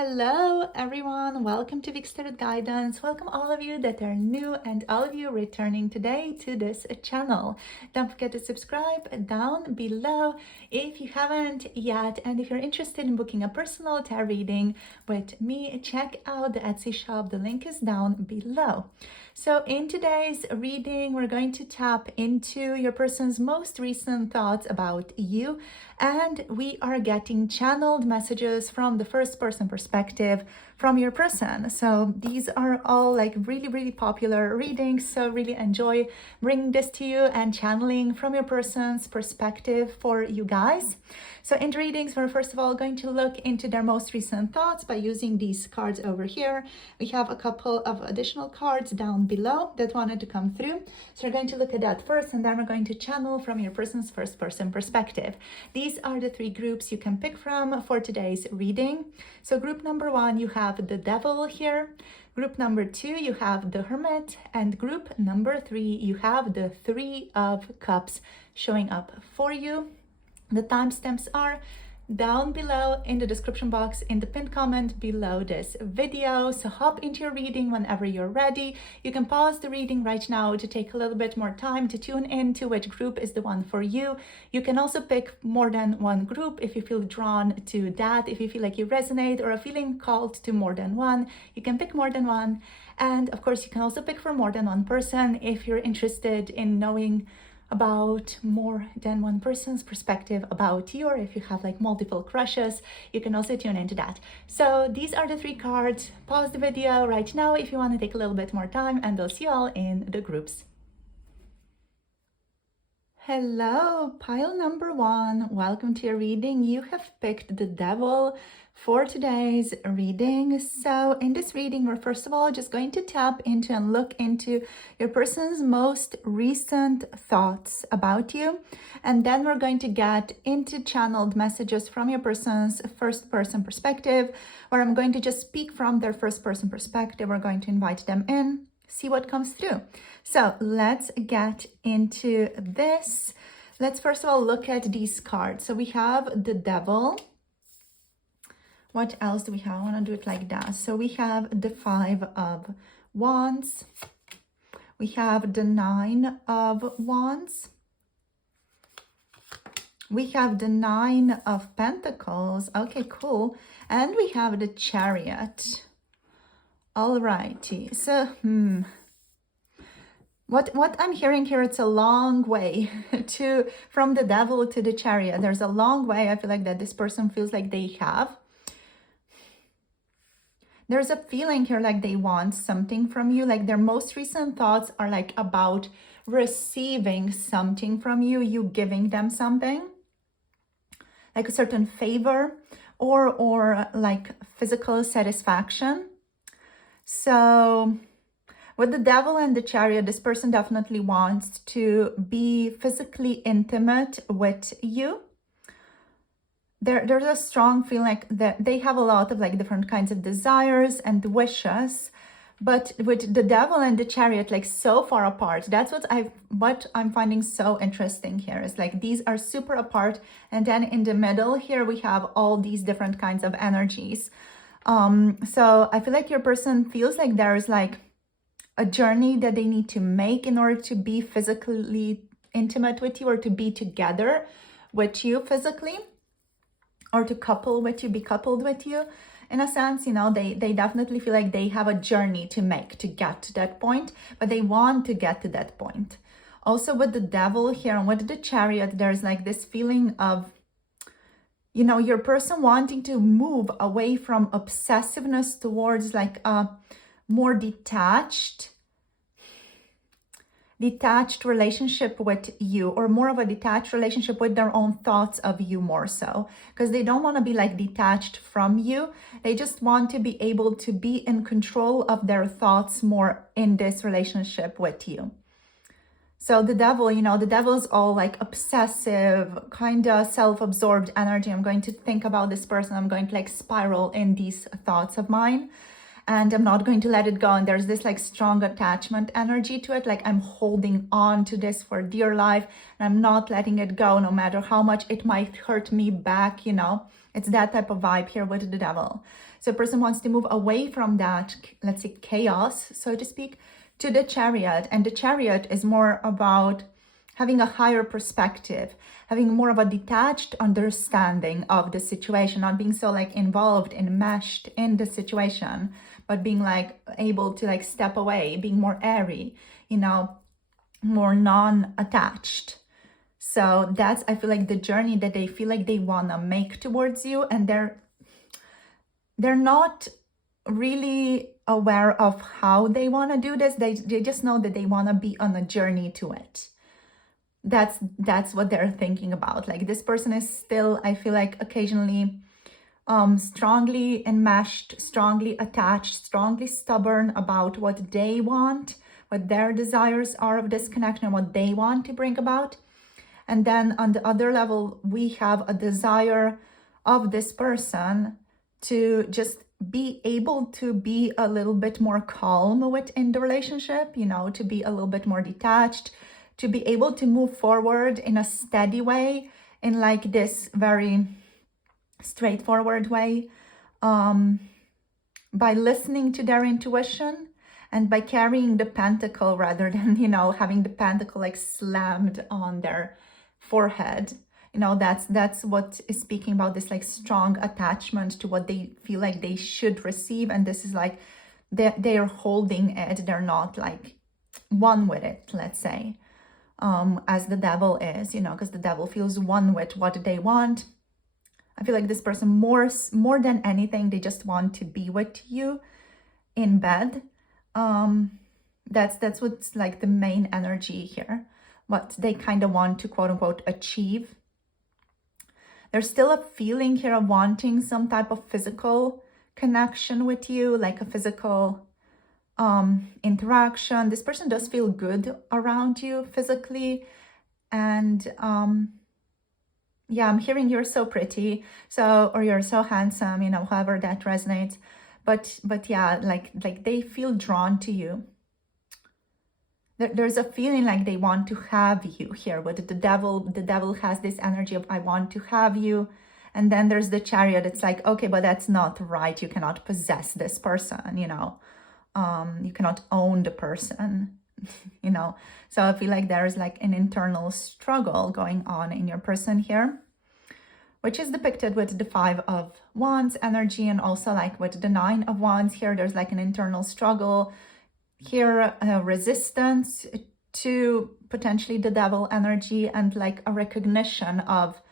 Hello everyone, welcome to Started Guidance. Welcome all of you that are new and all of you returning today to this channel. Don't forget to subscribe down below if you haven't yet, and if you're interested in booking a personal tarot reading with me, check out the Etsy shop. The link is down below. So in today's reading, we're going to tap into your person's most recent thoughts about you, and we are getting channeled messages from the first person perspective from your person. So these are all like really popular readings, so really enjoy bringing this to you and channeling from your person's perspective for you guys. So in the readings, we're first of all going to look into their most recent thoughts by using these cards over here. We have a couple of additional cards down below that wanted to come through, so we're going to look at that first, and then we're going to channel from your person's first person perspective. These are the three groups you can pick from for today's reading. So group number one, you have the Devil here. Group number two, you have the Hermit. And group number three, you have the Three of Cups showing up for you. The timestamps are down below in the description box in the pinned comment below this video. So hop into your reading whenever you're ready. You can pause the reading right now to take a little bit more time to tune in to which group is the one for you. You can also pick more than one group if you feel drawn to that. If you feel like you resonate or are feeling called to more than one, you can pick more than one. And of course, you can also pick for more than one person if you're interested in knowing about more than one person's perspective about you, or if you have like multiple crushes, you can also tune into that. So these are the three cards. Pause the video right now if you want to take a little bit more time, and I'll see you all in the groups. Hello, pile number one. Welcome to your reading. You have picked the Devil for today's reading. So in this reading, we're first of all just going to tap into and look into your person's most recent thoughts about you. And then we're going to get into channeled messages from your person's first person perspective, where I'm going to just speak from their first person perspective. We're going to invite them in, see what comes through. So let's get into this. Let's first of all look at these cards. So we have the Devil. What else do we have? I want to do it like that. So we have the Five of Wands. We have the Nine of Wands. We have the Nine of Pentacles. Okay, cool. And we have the Chariot. Alrighty. So, What I'm hearing here, it's a long way from the Devil to the Chariot. There's a long way I feel like that this person feels like they have. There's a feeling here like they want something from you, like their most recent thoughts are like about receiving something from you, you giving them something, like a certain favor or like physical satisfaction. So with the Devil and the Chariot, this person definitely wants to be physically intimate with you. There's a strong feeling like that they have a lot of like different kinds of desires and wishes, but with the Devil and the Chariot like so far apart, that's what I'm finding so interesting here is like these are super apart, and then in the middle here we have all these different kinds of energies. So I feel like your person feels like there's like a journey that they need to make in order to be physically intimate with you, or to be together with you physically, or to couple with you, be coupled with you in a sense. You know, they definitely feel like they have a journey to make to get to that point, but they want to get to that point. Also with the Devil here and with the Chariot, there's like this feeling of, you know, your person wanting to move away from obsessiveness towards like a more detached relationship with you, or more of a detached relationship with their own thoughts of you more so, because they don't want to be like detached from you. They just want to be able to be in control of their thoughts more in this relationship with you. So the Devil, you know, the Devil's all like obsessive, kind of self-absorbed energy. I'm going to think about this person. I'm going to like spiral in these thoughts of mine, and I'm not going to let it go. And there's this like strong attachment energy to it. Like I'm holding on to this for dear life, and I'm not letting it go no matter how much it might hurt me back, you know. It's that type of vibe here with the devil. So a person wants to move away from that, let's say, chaos, so to speak, to the chariot. And the chariot is more about having a higher perspective, having more of a detached understanding of the situation, not being so like involved, enmeshed in the situation, but being like able to like step away, being more airy, more non-attached. So that's, I feel like, the journey that they feel like they want to make towards you, and they're not really aware of how they want to do this. They just know that they want to be on a journey to it. That's what they're thinking about. Like, this person is still, I feel like, occasionally strongly enmeshed, strongly attached, strongly stubborn about what they want, what their desires are of this connection, what they want to bring about. And then on the other level, we have a desire of this person to just be able to be a little bit more calm within the relationship, to be a little bit more detached, to be able to move forward in a steady way, in like this very straightforward way, by listening to their intuition and by carrying the pentacle rather than, having the pentacle like slammed on their forehead. That's what is speaking about this like strong attachment to what they feel like they should receive. And this is like they're holding it. They're not like one with it, let's say, as the devil is, because the devil feels one with what they want. I feel like this person more than anything, they just want to be with you in bed. That's what's like the main energy here, what they kind of want to quote unquote achieve. There's still a feeling here of wanting some type of physical connection with you, like a physical interaction. This person does feel good around you physically. And yeah, I'm hearing you're so pretty, or you're so handsome, however that resonates. But yeah, like they feel drawn to you. There's a feeling like they want to have you here. With the devil has this energy of, I want to have you. And then there's the chariot. It's like, okay, but that's not right. You cannot possess this person, you cannot own the person, So I feel like there's like an internal struggle going on in your person here, which is depicted with the 5 of Wands energy, and also like with the 9 of Wands here. There's like an internal struggle here, resistance to potentially the devil energy, and like a recognition of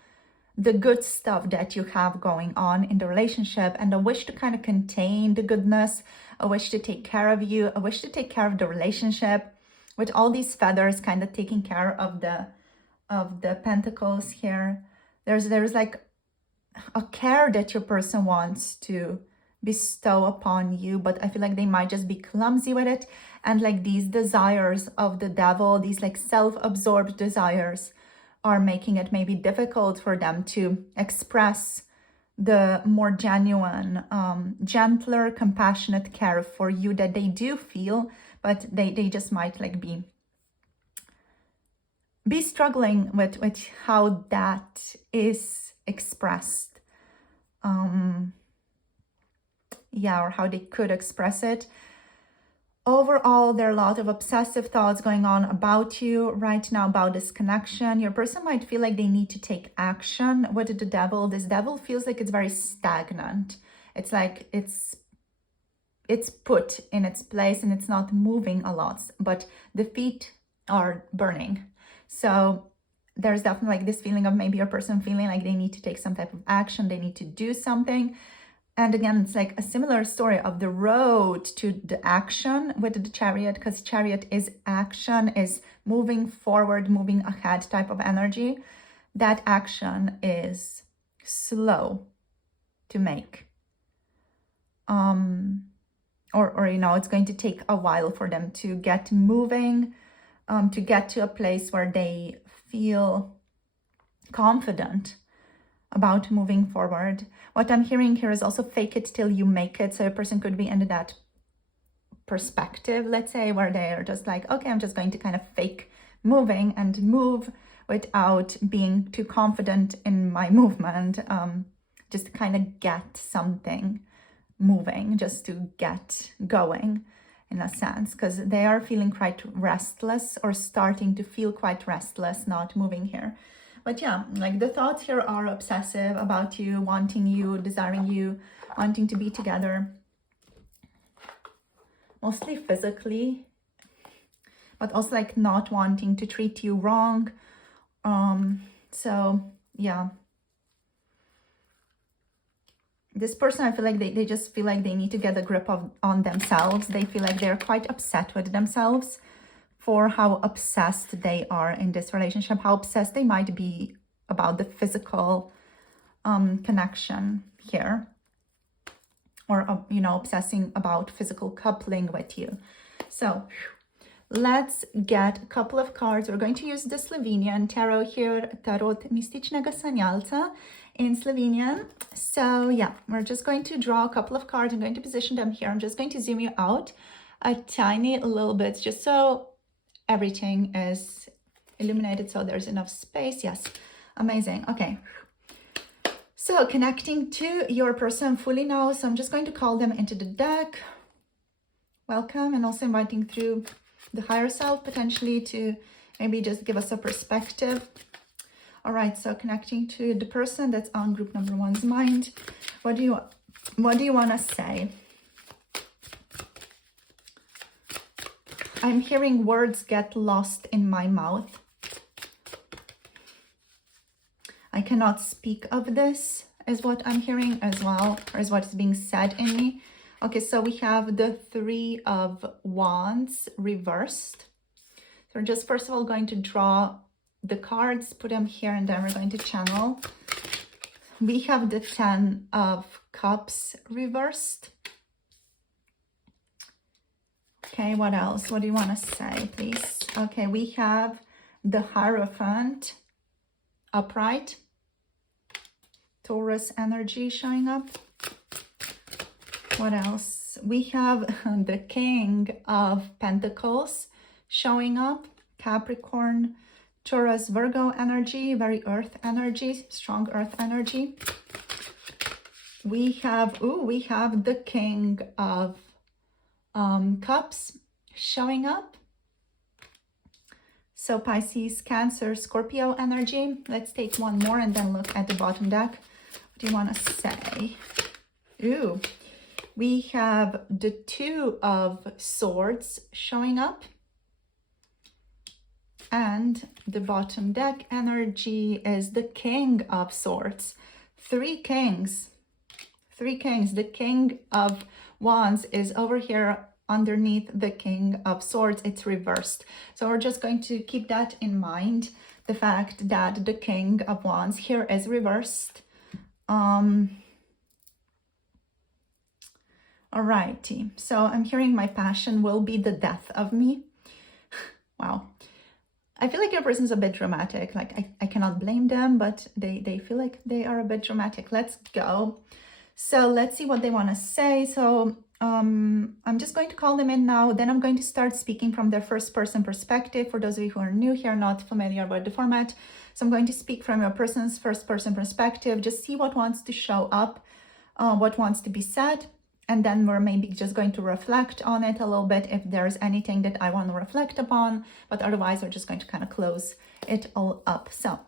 the good stuff that you have going on in the relationship, and a wish to kind of contain the goodness, a wish to take care of you, a wish to take care of the relationship, with all these feathers kind of taking care of the pentacles here. There's like a care that your person wants to bestow upon you, but I feel like they might just be clumsy with it. And like these desires of the devil, these like self-absorbed desires, are making it maybe difficult for them to express the more genuine, gentler, compassionate care for you that they do feel, but they just might like be struggling with how that is expressed. Yeah, or how they could express it. Overall, there are a lot of obsessive thoughts going on about you right now, about this connection. Your person might feel like they need to take action. With the devil, this devil feels like it's very stagnant. It's like it's put in its place and it's not moving a lot, but the feet are burning. So there's definitely like this feeling of maybe your person feeling like they need to take some type of action, they need to do something. And again, it's like a similar story of the road to the action with the chariot, because chariot is action, is moving forward, moving ahead type of energy. That action is slow to make. Or it's going to take a while for them to get moving, to get to a place where they feel confident about moving forward. What I'm hearing here is also fake it till you make it. So a person could be in that perspective, let's say, where they're just like, okay, I'm just going to kind of fake moving and move without being too confident in my movement. just to kind of get something moving, just to get going in a sense, because they are feeling quite restless or starting to feel quite restless, not moving here. But yeah, like the thoughts here are obsessive about you, wanting you, desiring you, wanting to be together, mostly physically, but also like not wanting to treat you wrong. So yeah, this person, I feel like they just feel like they need to get a grip on themselves. They feel like they're quite upset with themselves for how obsessed they are in this relationship, how obsessed they might be about the physical connection here, or you know, obsessing about physical coupling with you. So let's get a couple of cards. We're going to use the Slovenian tarot here, Tarot Mističnega Sanjalca in Slovenian. So yeah, we're just going to draw a couple of cards. I'm going to position them here. I'm just going to zoom you out a tiny little bit, just so everything is illuminated, so there's enough space. Yes, amazing. Okay, so connecting to your person fully now. So I'm just going to call them into the deck. Welcome, and also inviting through the higher self potentially to maybe just give us a perspective. All right, so connecting to the person that's on group number 1's mind. What do you want to say? I'm hearing words get lost in my mouth. I cannot speak of this, is what I'm hearing as well, or is what is being said in me. Okay, so we have the 3 of Wands reversed. So we're just first of all going to draw the cards, put them here, and then we're going to channel. We have the 10 of Cups reversed. Okay, what else? What do you want to say, please? Okay, we have the Hierophant upright. Taurus energy showing up. What else? We have the King of Pentacles showing up. Capricorn, Taurus, Virgo energy, very earth energy, strong earth energy. We have the King of Cups showing up. So Pisces, Cancer, Scorpio energy. Let's take one more and then look at the bottom deck. What do you want to say? Ooh, we have the 2 of Swords showing up. And the bottom deck energy is the King of Swords. 3 kings. 3 kings. The King of Wands is over here underneath the King of Swords. It's reversed. So we're just going to keep that in mind. The fact that the King of Wands here is reversed. Alrighty. So I'm hearing my passion will be the death of me. Wow. I feel like your person is a bit dramatic. Like I cannot blame them, but they feel like they are a bit dramatic. Let's go. So let's see what they want to say. So I'm just going to call them in now. Then I'm going to start speaking from their first person perspective. For those of you who are new here, not familiar with the format. So I'm going to speak from your person's first person perspective. Just see what wants to show up, what wants to be said. And then we're maybe just going to reflect on it a little bit if there's anything that I want to reflect upon. But otherwise, we're just going to kind of close it all up. So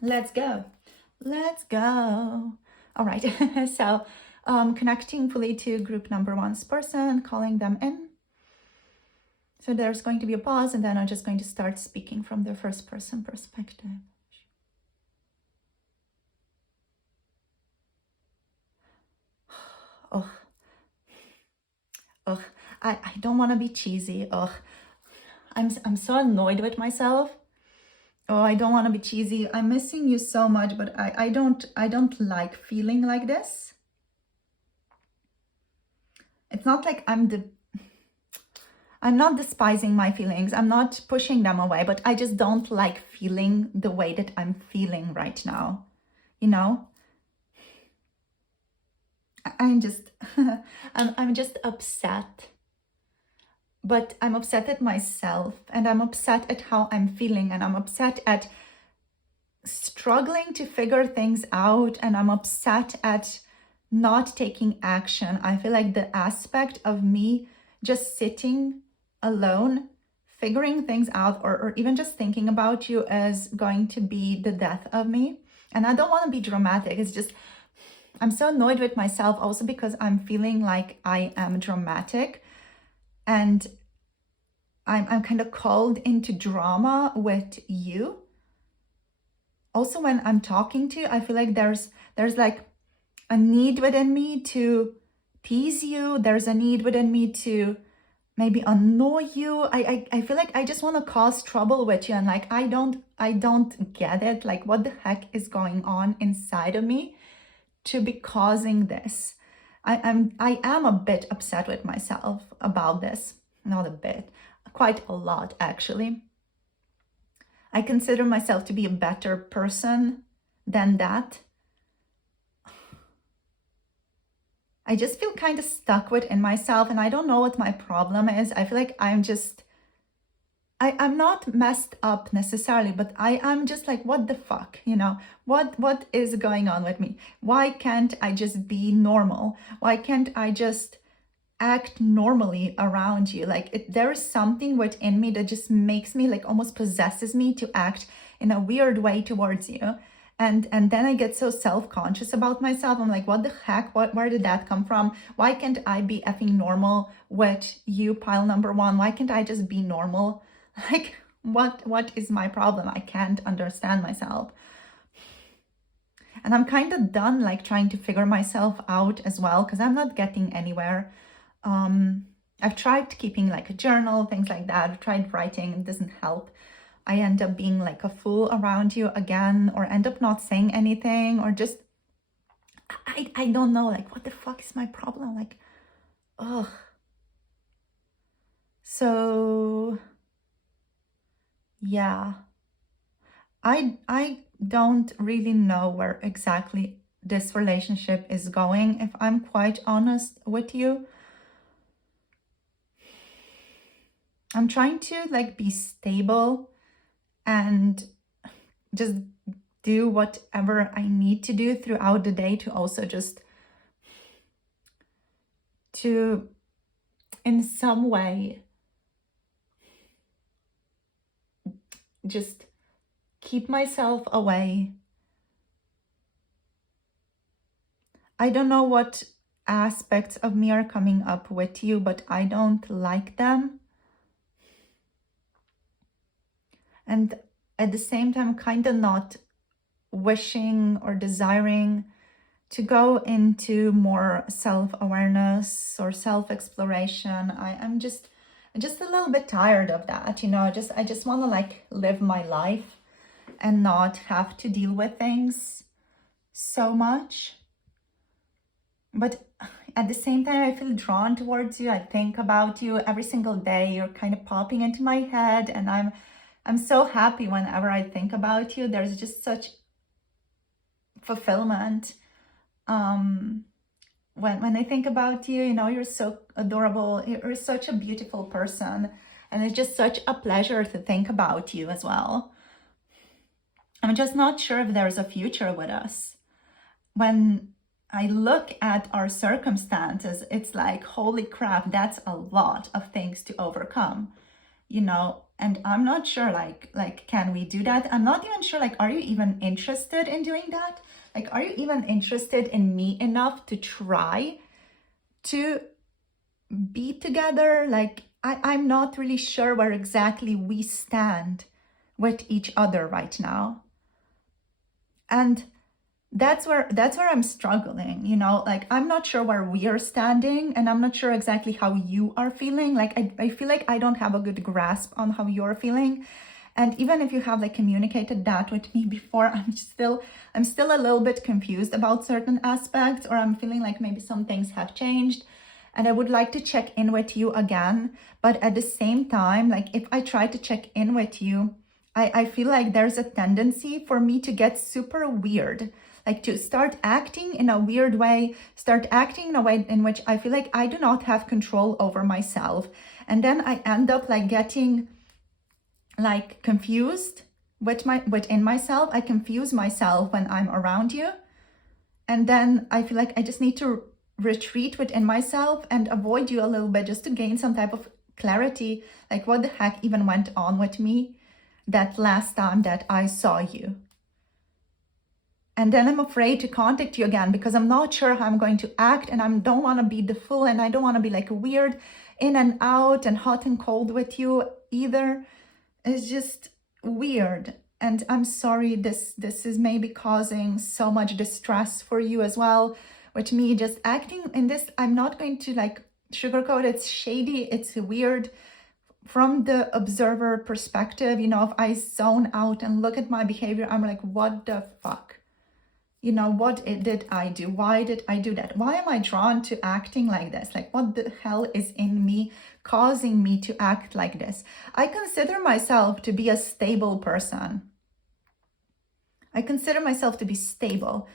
let's go. Let's go. All right. So connecting fully to group number 1's person, calling them in. So there's going to be a pause, and then I'm just going to start speaking from their first person perspective. Oh. Ugh, I don't want to be cheesy. Ugh, I'm so annoyed with myself. Oh, I don't want to be cheesy. I'm missing you so much, but I don't like feeling like this. It's not like I'm not despising my feelings. I'm not pushing them away, but I just don't like feeling the way that I'm feeling right now. You know? I'm just I'm just upset, but I'm upset at myself, and I'm upset at how I'm feeling, and I'm upset at struggling to figure things out, and I'm upset at not taking action. I feel like the aspect of me just sitting alone, figuring things out, or even just thinking about you is going to be the death of me. And I don't want to be dramatic. It's just, I'm so annoyed with myself also because I'm feeling like I am dramatic, and I'm kind of called into drama with you. Also, when I'm talking to you, I feel like there's like a need within me to tease you. There's a need within me to maybe annoy you. I feel like I just want to cause trouble with you, and like I don't get it. Like, what the heck is going on inside of me to be causing this? I am a bit upset with myself about this. Not a bit, quite a lot actually. I consider myself to be a better person than that. I just feel kind of stuck within myself, and I don't know what my problem is. I feel like I'm not messed up necessarily, but I'm just like, what the fuck, what is going on with me? Why can't I just be normal? Why can't I just act normally around you? Like, there is something within me that just makes me, like, almost possesses me to act in a weird way towards you. And then I get so self-conscious about myself. I'm like, what the heck? Where did that come from? Why can't I be effing normal with you, pile number one? Why can't I just be normal? Like, what is my problem? I can't understand myself. And I'm kind of done, like, trying to figure myself out as well, because I'm not getting anywhere. I've tried keeping like a journal, things like that. I've tried writing, it doesn't help. I end up being like a fool around you again, or end up not saying anything, or just, I don't know, like, what the fuck is my problem? Like, ugh. So, yeah. I don't really know where exactly this relationship is going, if I'm quite honest with you. I'm trying to like be stable and just do whatever I need to do throughout the day to also just to in some way just keep myself away. I don't know what aspects of me are coming up with you, but I don't like them. And at the same time, kind of not wishing or desiring to go into more self-awareness or self-exploration. I'm just a little bit tired of that, I just want to like live my life and not have to deal with things so much. But at the same time, I feel drawn towards you. I think about you every single day. You're kind of popping into my head, and I'm so happy whenever I think about you. There's just such fulfillment. When I think about you, you're so adorable. You're such a beautiful person. And it's just such a pleasure to think about you as well. I'm just not sure if there's a future with us. When I look at our circumstances, it's like, holy crap, that's a lot of things to overcome, and I'm not sure, like, can we do that? I'm not even sure, like, are you even interested in doing that? Like, are you even interested in me enough to try to be together? Like, I'm not really sure where exactly we stand with each other right now. And that's where I'm struggling, like, I'm not sure where we are standing, and I'm not sure exactly how you are feeling. Like, I feel like I don't have a good grasp on how you're feeling. And even if you have like communicated that with me before, I'm still a little bit confused about certain aspects, or I'm feeling like maybe some things have changed, and I would like to check in with you again. But at the same time, like, if I try to check in with you, I feel like there's a tendency for me to get super weird, like to start acting in a weird way, start acting in a way in which I feel like I do not have control over myself. And then I end up like getting like confused within myself. I confuse myself when I'm around you. And then I feel like I just need to retreat within myself and avoid you a little bit just to gain some type of clarity. Like, what the heck even went on with me that last time that I saw you? And then I'm afraid to contact you again because I'm not sure how I'm going to act, and I don't want to be the fool, and I don't want to be like weird in and out and hot and cold with you either. It's just weird. And I'm sorry, this is maybe causing so much distress for you as well, with me just acting in this. I'm not going to like sugarcoat. It's shady, it's weird. From the observer perspective, you know, if I zone out and look at my behavior, I'm like, what the fuck? You know, what did I do? Why did I do that? Why am I drawn to acting like this? Like, what the hell is in me causing me to act like this? I consider myself to be a stable person. I consider myself to be stable,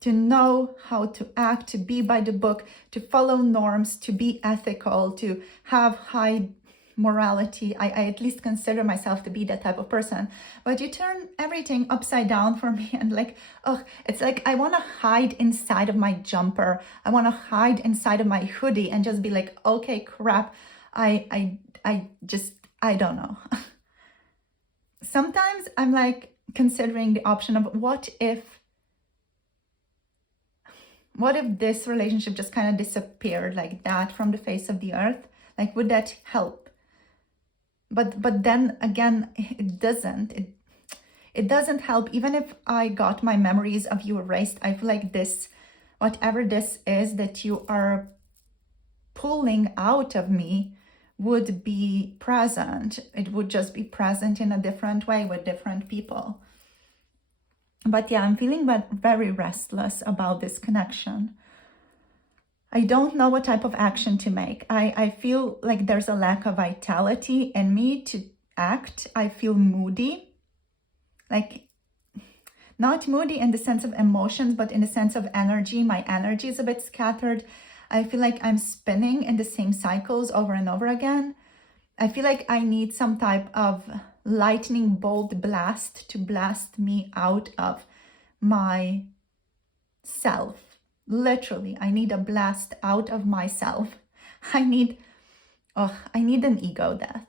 to know how to act, to be by the book, to follow norms, to be ethical, to have high morality. I at least consider myself to be that type of person. But you turn everything upside down for me, and like, oh, it's like I want to hide inside of my jumper. I want to hide inside of my hoodie and just be like, okay, crap. I don't know. Sometimes I'm like considering the option of what if this relationship just kind of disappeared like that from the face of the earth? Like, would that help? But then again, it doesn't. It doesn't help. Even if I got my memories of you erased, I feel like this, whatever this is that you are pulling out of me, would be present. It would just be present in a different way with different people. But yeah, I'm feeling very restless about this connection. I don't know what type of action to make. I feel like there's a lack of vitality in me to act. I feel moody. Like, not moody in the sense of emotions, but in the sense of energy. My energy is a bit scattered. I feel like I'm spinning in the same cycles over and over again. I feel like I need some type of lightning bolt blast to blast me out of my self. Literally, I need a blast out of myself. I need an ego death.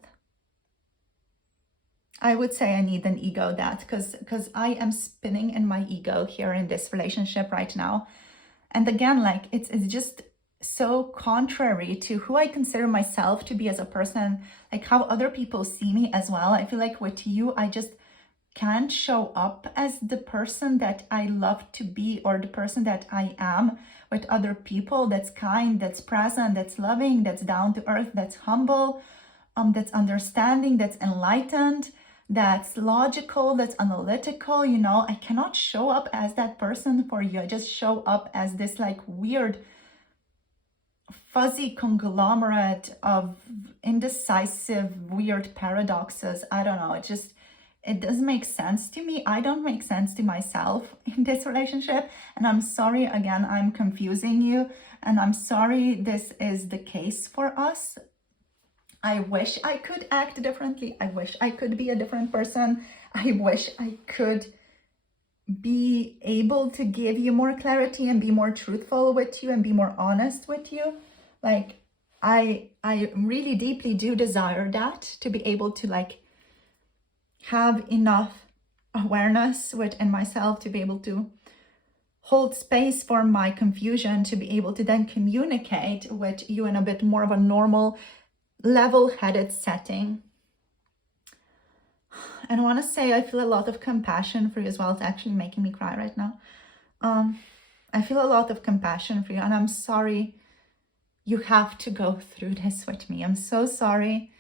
I would say I need an ego death because I am spinning in my ego here in this relationship right now. And again, like, it's just so contrary to who I consider myself to be as a person, like how other people see me as well. I feel like with you, I just can't show up as the person that I love to be, or the person that I am with other people. That's kind, that's present, that's loving, that's down to earth, that's humble, that's understanding, that's enlightened, that's logical, that's analytical. You know, I cannot show up as that person for you. I just show up as this like weird fuzzy conglomerate of indecisive weird paradoxes. I don't know, it doesn't make sense to me. I don't make sense to myself in this relationship. And I'm sorry, again, I'm confusing you. And I'm sorry this is the case for us. I wish I could act differently. I wish I could be a different person. I wish I could be able to give you more clarity and be more truthful with you and be more honest with you. Like, I really deeply do desire that, to be able to like have enough awareness within myself to be able to hold space for my confusion, to be able to then communicate with you in a bit more of a normal, level-headed setting. And I want to say I feel a lot of compassion for you as well. It's actually making me cry right now. I feel a lot of compassion for you, and I'm sorry you have to go through this with me. I'm so sorry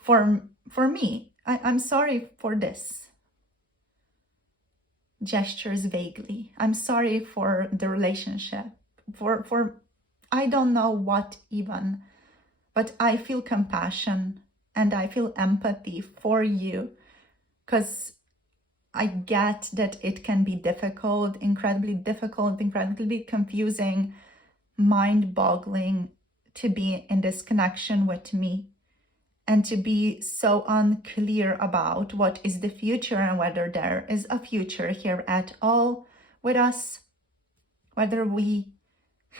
for me. I'm sorry for this. Gestures vaguely. I'm sorry for the relationship, for I don't know what even, but I feel compassion and I feel empathy for you, because I get that it can be difficult, incredibly confusing, mind-boggling to be in this connection with me. and to be so unclear about what is the future and whether there is a future here at all with us, whether we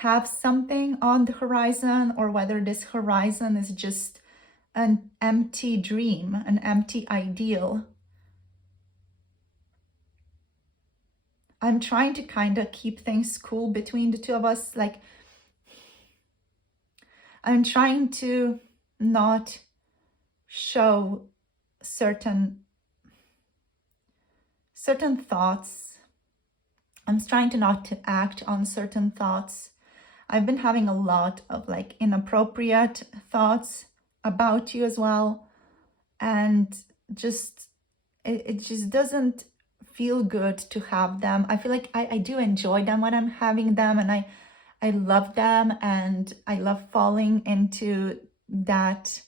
have something on the horizon or whether this horizon is just an empty dream, an empty ideal. I'm trying to kind of keep things cool between the two of us. Like, I'm trying to not show certain thoughts. I'm trying to not to act on certain thoughts. I've been having a lot of like inappropriate thoughts about you as well. And just, it just doesn't feel good to have them. I feel like I do enjoy them when I'm having them, and I love them, and I love falling into that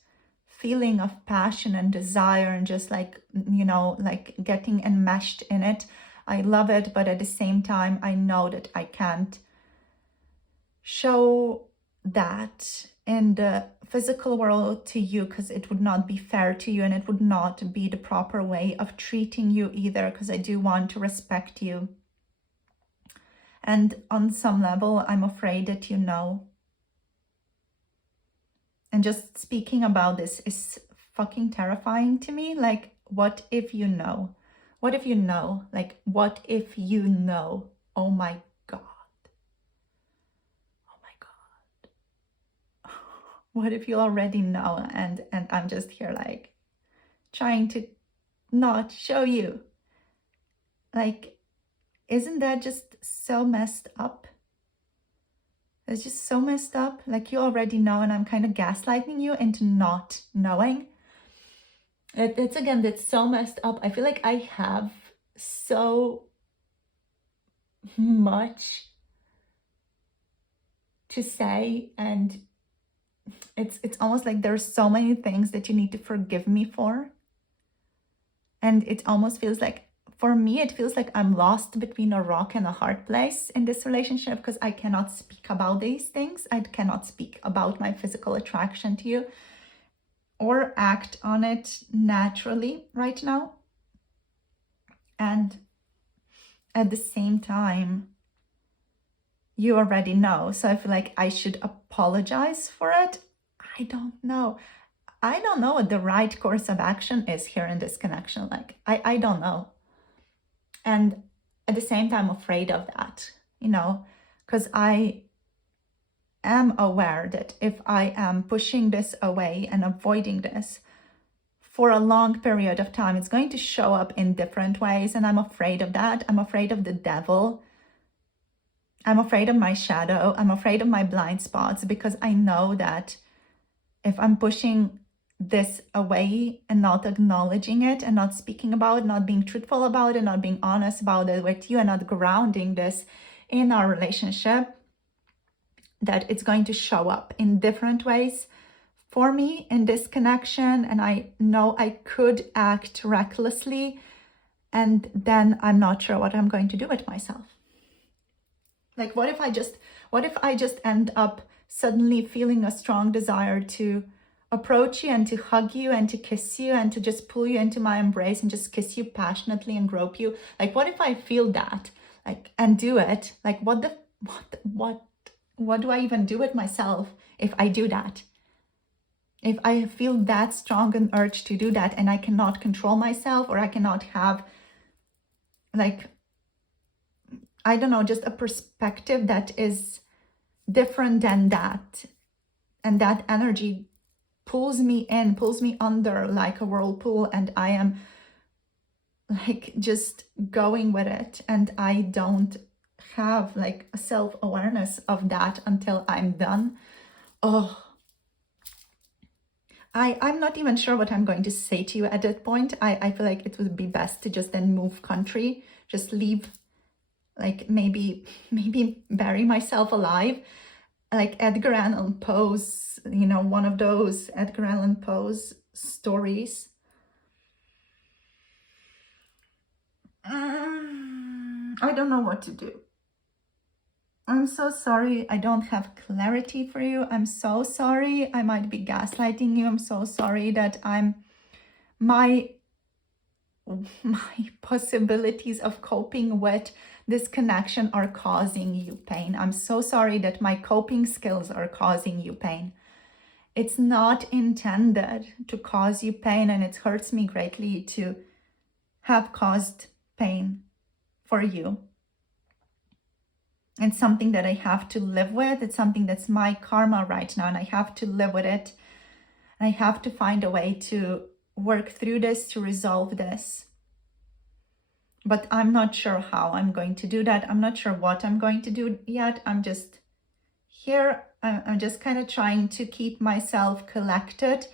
feeling of passion and desire and just like, you know, like getting enmeshed in it. I love it, but at the same time, I know that I can't show that in the physical world to you, because it would not be fair to you and it would not be the proper way of treating you either, because I do want to respect you. And on some level, I'm afraid that you know. And just speaking about this is fucking terrifying to me. Like, what if you know? What if you know? Like, what if you know? Oh my God. Oh my God. What if you already know? And I'm just here like trying to not show you. Like, isn't that just so messed up? It's just so messed up. Like, you already know, and I'm kind of gaslighting you into not knowing. It's again, that's so messed up. I feel like I have so much to say, and it's almost like there's so many things that you need to forgive me for. And it almost feels like, for me, it feels like I'm lost between a rock and a hard place in this relationship, because I cannot speak about these things. I cannot speak about my physical attraction to you or act on it naturally right now. And at the same time, you already know. So I feel like I should apologize for it. I don't know. I don't know what the right course of action is here in this connection. Like, I don't know. And at the same time, I'm afraid of that, you know, because I am aware that if I am pushing this away and avoiding this for a long period of time, it's going to show up in different ways. And I'm afraid of that. I'm afraid of the devil. I'm afraid of my shadow. I'm afraid of my blind spots, because I know that if I'm pushing this away and not acknowledging it and not speaking about it, not being truthful about it, not being honest about it with you, and not grounding this in our relationship, that it's going to show up in different ways for me in this connection. And I know I could act recklessly, and then I'm not sure what I'm going to do with myself. Like, what if I just end up suddenly feeling a strong desire to approach you and to hug you and to kiss you and to just pull you into my embrace and just kiss you passionately and grope you? Like, what if I feel that, like, and do it? Like, what do I even do with myself if I do that? If I feel that strong an urge to do that and I cannot control myself, or I cannot have, like, I don't know, just a perspective that is different than that, and that energy pulls me in, pulls me under like a whirlpool, and I am like just going with it, and I don't have like a self-awareness of that until I'm done. Oh, I'm not even sure what I'm going to say to you at that point. I feel like it would be best to just then move country, just leave, like maybe bury myself alive, like Edgar Allan Poe's, you know, one of those Edgar Allan Poe's stories. I don't know what to do. I'm so sorry I don't have clarity for you. I'm so sorry I might be gaslighting you. I'm so sorry that my possibilities of coping with this connection are causing you pain. I'm so sorry that my coping skills are causing you pain. It's not intended to cause you pain, and it hurts me greatly to have caused pain for you. It's something that I have to live with. It's something that's my karma right now, and I have to live with it. And I have to find a way to work through this, to resolve this. But I'm not sure how I'm going to do that. I'm not sure what I'm going to do yet. I'm just here. I'm just kind of trying to keep myself collected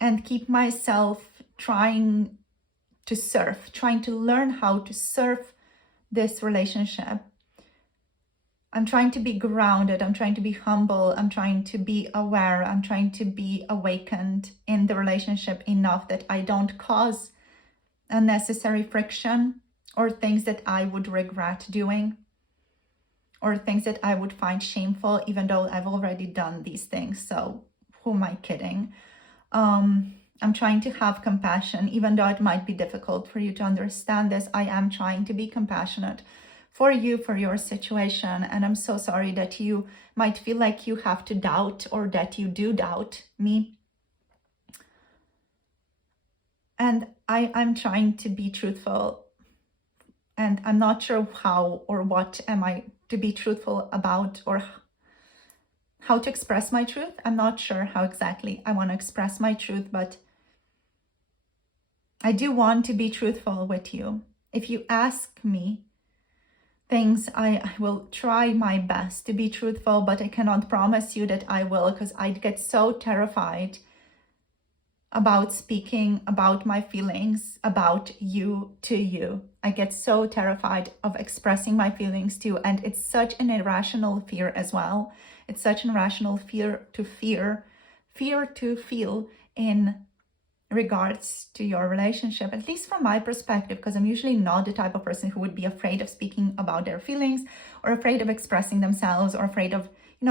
and keep myself trying to learn how to surf this relationship. I'm trying to be grounded. I'm trying to be humble. I'm trying to be aware. I'm trying to be awakened in the relationship enough that I don't cause unnecessary friction or things that I would regret doing or things that I would find shameful, even though I've already done these things. So who am I kidding? I'm trying to have compassion, even though it might be difficult for you to understand this. I am trying to be compassionate for you, for your situation. And I'm so sorry that you might feel like you have to doubt or that you do doubt me. And I'm trying to be truthful. And I'm not sure how or what am I to be truthful about or how to express my truth. I'm not sure how exactly I want to express my truth, but I do want to be truthful with you. If you ask me things, I will try my best to be truthful, but I cannot promise you that I will, because I'd get so terrified about speaking about my feelings about you to you. I get so terrified of expressing my feelings to you, and it's such an irrational fear as well. It's such an irrational fear to feel in regards to your relationship, at least from my perspective, because I'm usually not the type of person who would be afraid of speaking about their feelings or afraid of expressing themselves or afraid of,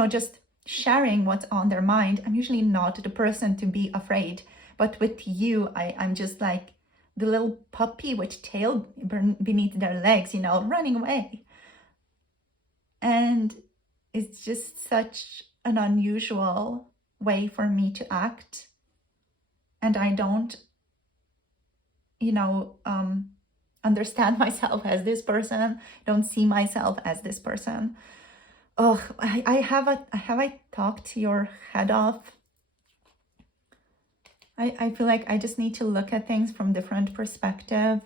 just sharing what's on their mind. I'm usually not the person to be afraid. But with you, I'm just like the little puppy with tail beneath their legs, running away. And it's just such an unusual way for me to act. And I don't, understand myself as this person, don't see myself as this person. Oh, have I talked your head off? I feel like I just need to look at things from different perspective.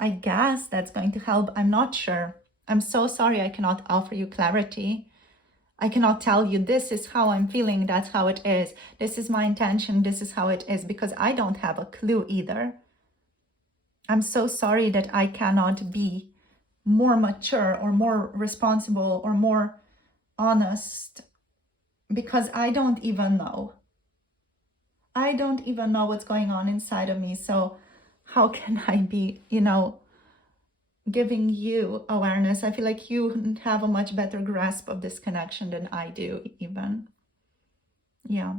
I guess that's going to help. I'm not sure. I'm so sorry I cannot offer you clarity. I cannot tell you this is how I'm feeling, that's how it is. This is my intention, this is how it is, because I don't have a clue either. I'm so sorry that I cannot be more mature or more responsible or more honest, because I don't even know. I don't even know what's going on inside of me. So how can I be, giving you awareness? I feel like you have a much better grasp of this connection than I do even. Yeah.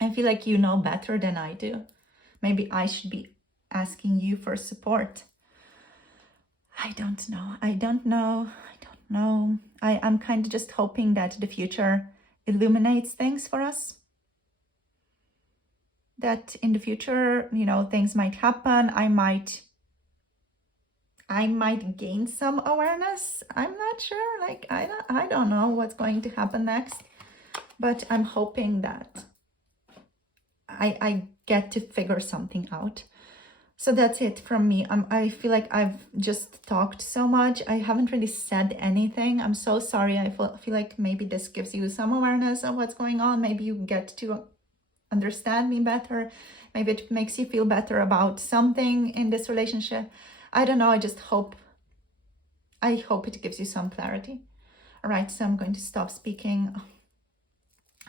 I feel like you know better than I do. Maybe I should be asking you for support. I don't know. I'm kind of just hoping that the future illuminates things for us. That in the future, things might happen. I might gain some awareness. I'm not sure. Like, I don't know what's going to happen next, but I'm hoping that I get to figure something out. So that's it from me. I feel like I've just talked so much. I haven't really said anything. I'm so sorry. I feel like maybe this gives you some awareness of what's going on. Maybe you get to understand me better. Maybe it makes you feel better about something in this relationship. I don't know. I hope it gives you some clarity. All right, so I'm going to stop speaking.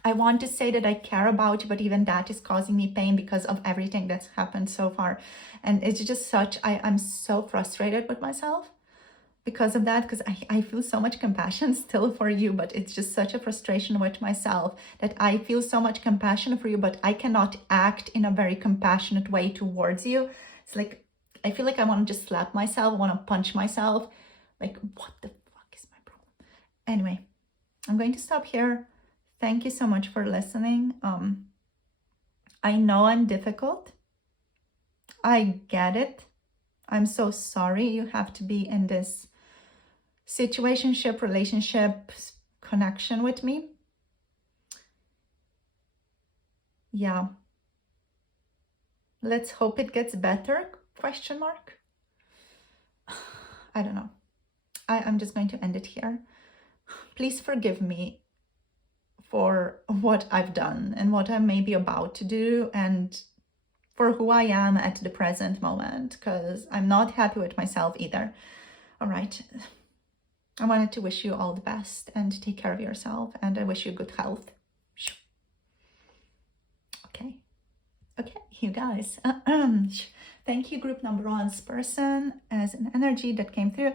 I want to say that I care about you, but even that is causing me pain because of everything that's happened so far. And it's just I'm so frustrated with myself. because of that, because I feel so much compassion still for you, but it's just such a frustration with myself that I feel so much compassion for you, but I cannot act in a very compassionate way towards you. It's like, I feel like I want to just slap myself, I want to punch myself. Like, what the fuck is my problem? Anyway, I'm going to stop here. Thank you so much for listening. I know I'm difficult. I get it. I'm so sorry you have to be in this situationship, relationship, connection with me. Yeah. Let's hope it gets better, question mark. I don't know. I'm just going to end it here. Please forgive me for what I've done and what I may be about to do, and for who I am at the present moment, because I'm not happy with myself either. All right. I wanted to wish you all the best and take care of yourself, and I wish you good health. Okay. Okay, you guys. Thank you, group number one's person, as an energy that came through.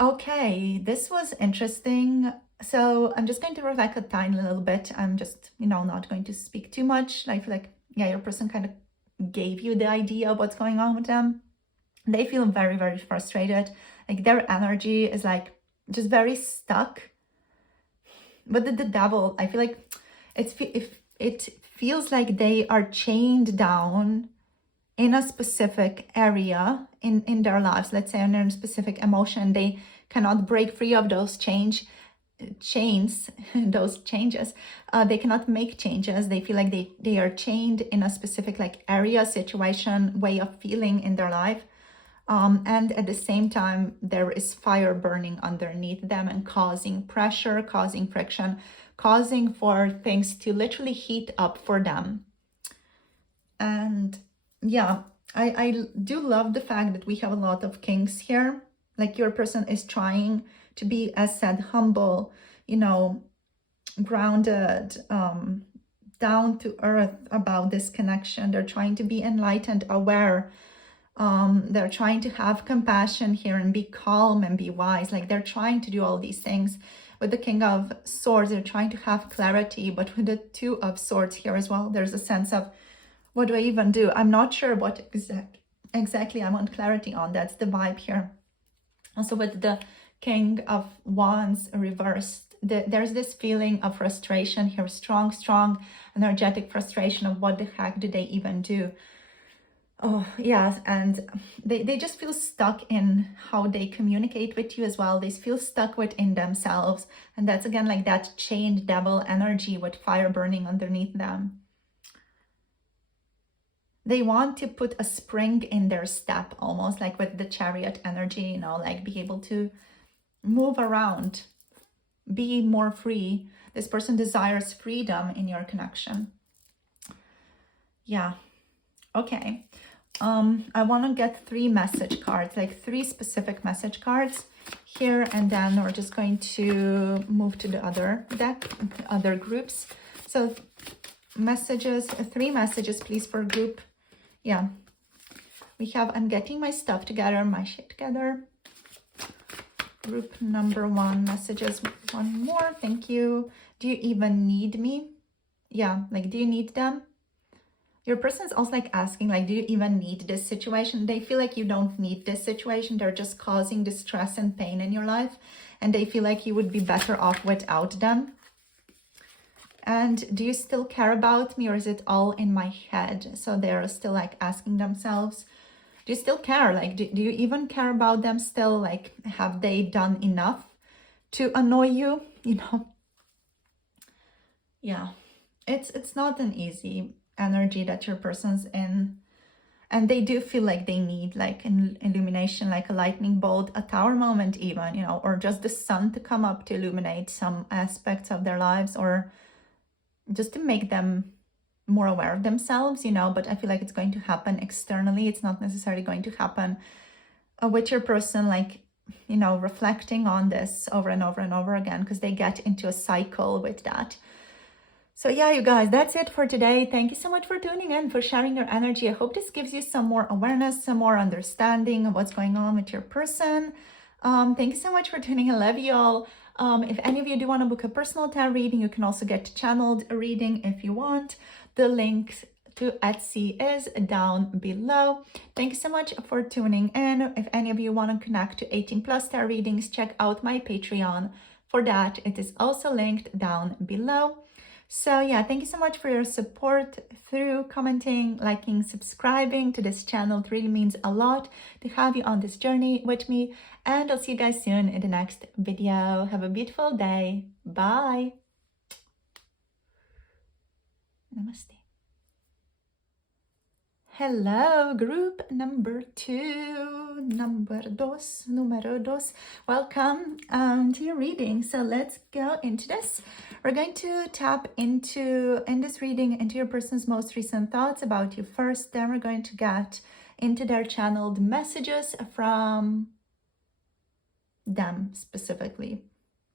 Okay, this was interesting. So I'm just going to reflect a tiny little bit. I'm just, not going to speak too much. I feel like, yeah, your person kind of gave you the idea of what's going on with them. They feel very, very frustrated. Like their energy is like just very stuck. But the devil, I feel like it feels like they are chained down in a specific area in their lives. Let's say in a specific emotion, they cannot break free of those chains, those changes. They cannot make changes. They feel like they are chained in a specific like area, situation, way of feeling in their life. And at the same time, there is fire burning underneath them and causing pressure, causing friction, causing for things to literally heat up for them. And yeah, I do love the fact that we have a lot of kings here. Like your person is trying to be, as said, humble, grounded, down to earth about this connection. They're trying to be enlightened, aware. They're trying to have compassion here and be calm and be wise. Like they're trying to do all these things. With the King of Swords, they're trying to have clarity, but with the Two of Swords here as well, there's a sense of, what do I even do? I'm not sure what exactly I want clarity on. That's the vibe here. Also with the King of Wands reversed, there's this feeling of frustration here, strong, energetic frustration of what the heck do they even do? Oh, yes, and they just feel stuck in how they communicate with you as well. They feel stuck within themselves. And that's again like that chained devil energy with fire burning underneath them. They want to put a spring in their step, almost like with the Chariot energy, like be able to move around, be more free. This person desires freedom in your connection. Yeah. Okay. I want to get 3 message cards, like 3 specific message cards here, and then we're just going to move to the other deck, other groups. So messages, 3 messages, please, for group. Yeah. We have, I'm getting my stuff together, my shit together. Group number 1, messages, 1 more. Thank you. Do you even need me? Yeah, like, do you need them? Your person is also like asking, like, do you even need this situation? They feel like you don't need this situation. They're just causing distress and pain in your life. And they feel like you would be better off without them. And do you still care about me, or is it all in my head? So they're still like asking themselves, do you still care? Like, do you even care about them still? Like, have they done enough to annoy you? Yeah, it's not an easy energy that your person's in, and they do feel like they need like an illumination, like a lightning bolt, a tower moment even, or just the sun to come up to illuminate some aspects of their lives, or just to make them more aware of themselves, but I feel like it's going to happen externally. It's not necessarily going to happen with your person, like, reflecting on this over and over and over again, because they get into a cycle with that. So yeah, you guys, that's it for today. Thank you so much for tuning in, for sharing your energy. I hope this gives you some more awareness, some more understanding of what's going on with your person. Thank you so much for tuning in. I love you all. If any of you do want to book a personal tarot reading, you can also get channeled reading if you want. The link to Etsy is down below. Thank you so much for tuning in. If any of you want to connect to 18 plus tarot readings, check out my Patreon for that. It is also linked down below. So yeah, thank you so much for your support through commenting, liking, subscribing to this channel. It really means a lot to have you on this journey with me. And I'll see you guys soon in the next video. Have a beautiful day. Bye. Namaste. Hello, group number 2, numero dos. Welcome to your reading. So let's go into this. We're going to tap into, in this reading, into your person's most recent thoughts about you first. Then we're going to get into their channeled messages from them specifically.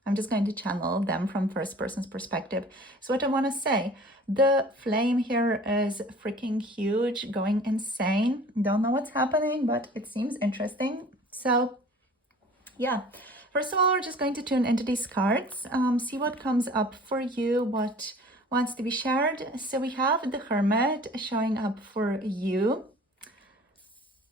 I'm just going to channel them from first person's perspective. So what I want to say, the flame here is freaking huge, going insane. Don't know what's happening, but it seems interesting. So yeah, first of all, we're just going to tune into these cards, see what comes up for you, what wants to be shared. So we have the Hermit showing up for you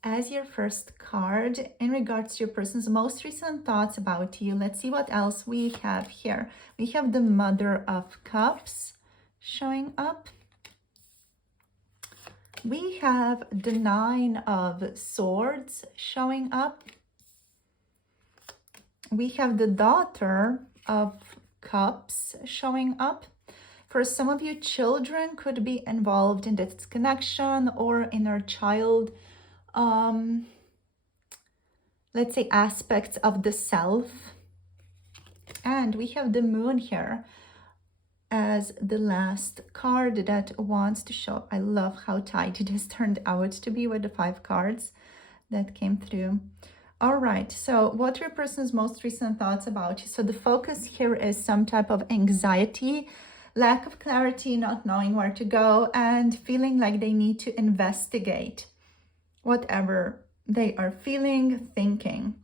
as your first card in regards to your person's most recent thoughts about you. Let's see what else we have here. We have the Mother of Cups showing up. We have the Nine of Swords showing up. We have the Daughter of Cups showing up. For some of you, children could be involved in this connection, or inner child, let's say aspects of the self. And we have the Moon here as the last card that wants to show. I love how tight this turned out to be with the 5 cards that came through. All right, so what are your person's most recent thoughts about you? So the focus here is some type of anxiety, lack of clarity, not knowing where to go, and feeling like they need to investigate whatever they are feeling, thinking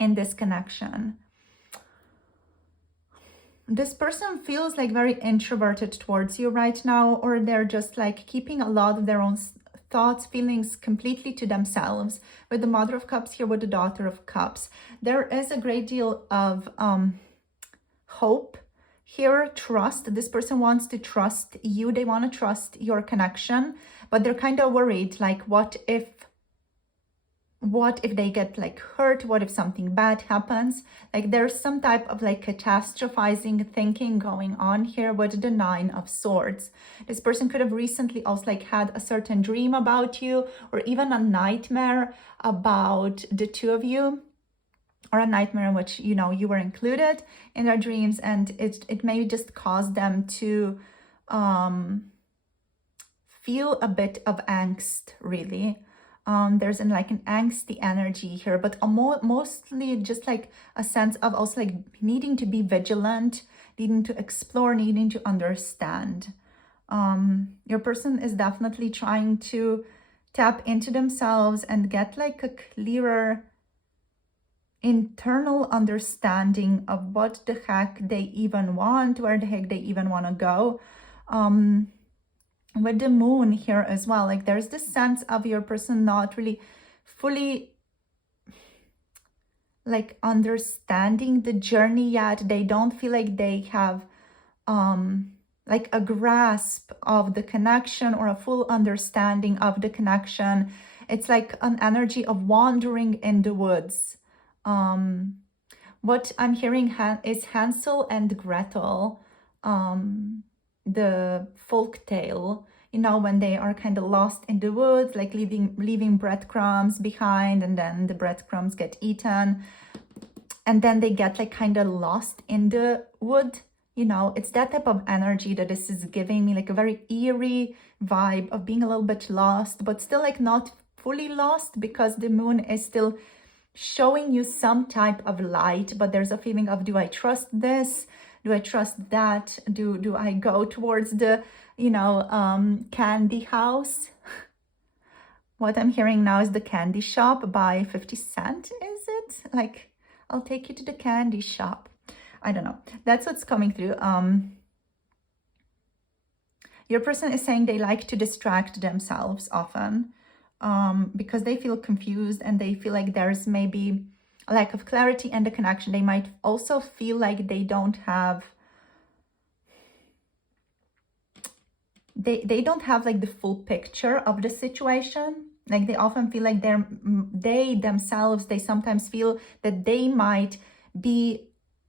in this connection. This person feels like very introverted towards you right now, or they're just like keeping a lot of their own thoughts, feelings completely to themselves. With the Mother of Cups here, with the Daughter of Cups, there is a great deal of hope here, trust. This person wants to trust you. They want to trust your connection, but they're kind of worried, like, what if they get like hurt? What if something bad happens? Like there's some type of like catastrophizing thinking going on here with the Nine of Swords. This person could have recently also like had a certain dream about you, or even a nightmare about the two of you, or a nightmare in which, you know, you were included in their dreams, and it may just cause them to feel a bit of angst, really. There's like an angsty energy here, but mostly just like a sense of also like needing to be vigilant, needing to explore, needing to understand. Your person is definitely trying to tap into themselves and get like a clearer internal understanding of what the heck they even want, where the heck they even want to go. With the Moon here as well, like there's this sense of your person not really fully like understanding the journey yet. They don't feel like they have like a grasp of the connection or a full understanding of the connection. It's like an energy of wandering in the woods. What I'm hearing is Hansel and Gretel, the folk tale, you know, when they are kind of lost in the woods, like leaving breadcrumbs behind, and then the breadcrumbs get eaten, and then they get like kind of lost in the wood. You know, it's that type of energy that this is giving me, like a very eerie vibe of being a little bit lost, but still like not fully lost, because the Moon is still showing you some type of light, but there's a feeling of, do I trust this? Do I trust that? Do I go towards the, you know, candy house? What I'm hearing now is the candy shop by 50 Cent, is it? Like, I'll take you to the candy shop. I don't know. That's what's coming through. Your person is saying they like to distract themselves often because they feel confused and they feel like there's maybe a lack of clarity and the connection. They might also feel like they don't have they don't have like the full picture of the situation. Like they often feel like they sometimes feel that they might be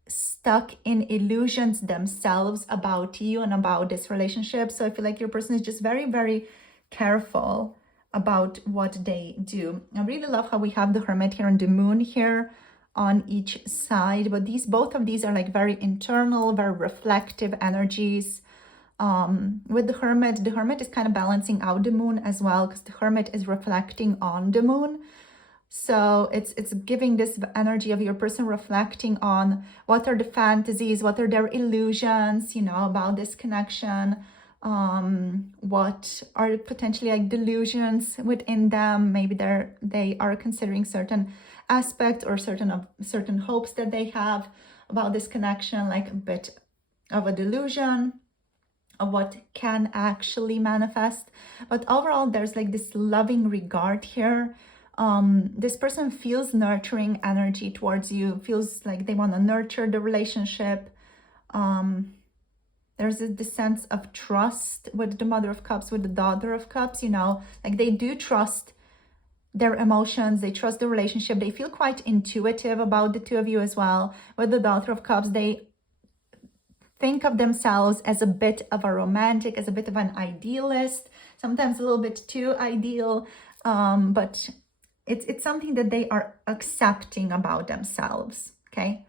stuck in illusions themselves about you and about this relationship. So I feel like your person is just very, very careful about what they do. I really love how we have the Hermit here and the Moon here on each side, but both of these are like very internal, very reflective energies. With the Hermit is kind of balancing out the Moon as well, because the Hermit is reflecting on the Moon. So it's giving this energy of your person reflecting on what are the fantasies, what are their illusions, you know, about this connection, what are potentially like delusions within them. Maybe they are considering certain aspects or certain hopes that they have about this connection, like a bit of a delusion of what can actually manifest. But overall, there's like this loving regard here. This person feels nurturing energy towards you, feels like they want to nurture the relationship. There's this sense of trust with the Mother of Cups, with the Daughter of Cups, you know, like they do trust their emotions, they trust the relationship, they feel quite intuitive about the two of you as well. With the Daughter of Cups, they think of themselves as a bit of a romantic, as a bit of an idealist, sometimes a little bit too ideal, but it's something that they are accepting about themselves, okay?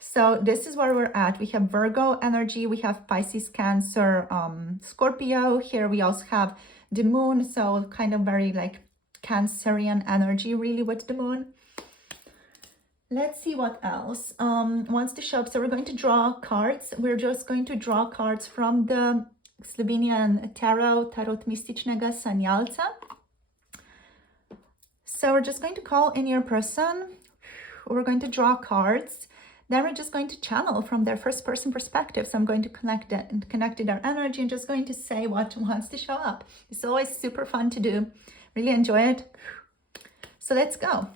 So this is where we're at. We have Virgo energy, we have Pisces, Cancer, Scorpio. Here we also have the Moon, so kind of very like Cancerian energy really with the Moon. Let's see what else wants to show up. So we're going to draw cards. We're just going to draw cards from the Slovenian Tarot Mistycznego Sanialca. So we're just going to call in your person. We're going to draw cards. Then we're just going to channel from their first person perspective. So I'm going to connect to their energy and just going to say what wants to show up. It's always super fun to do. Really enjoy it. So let's go.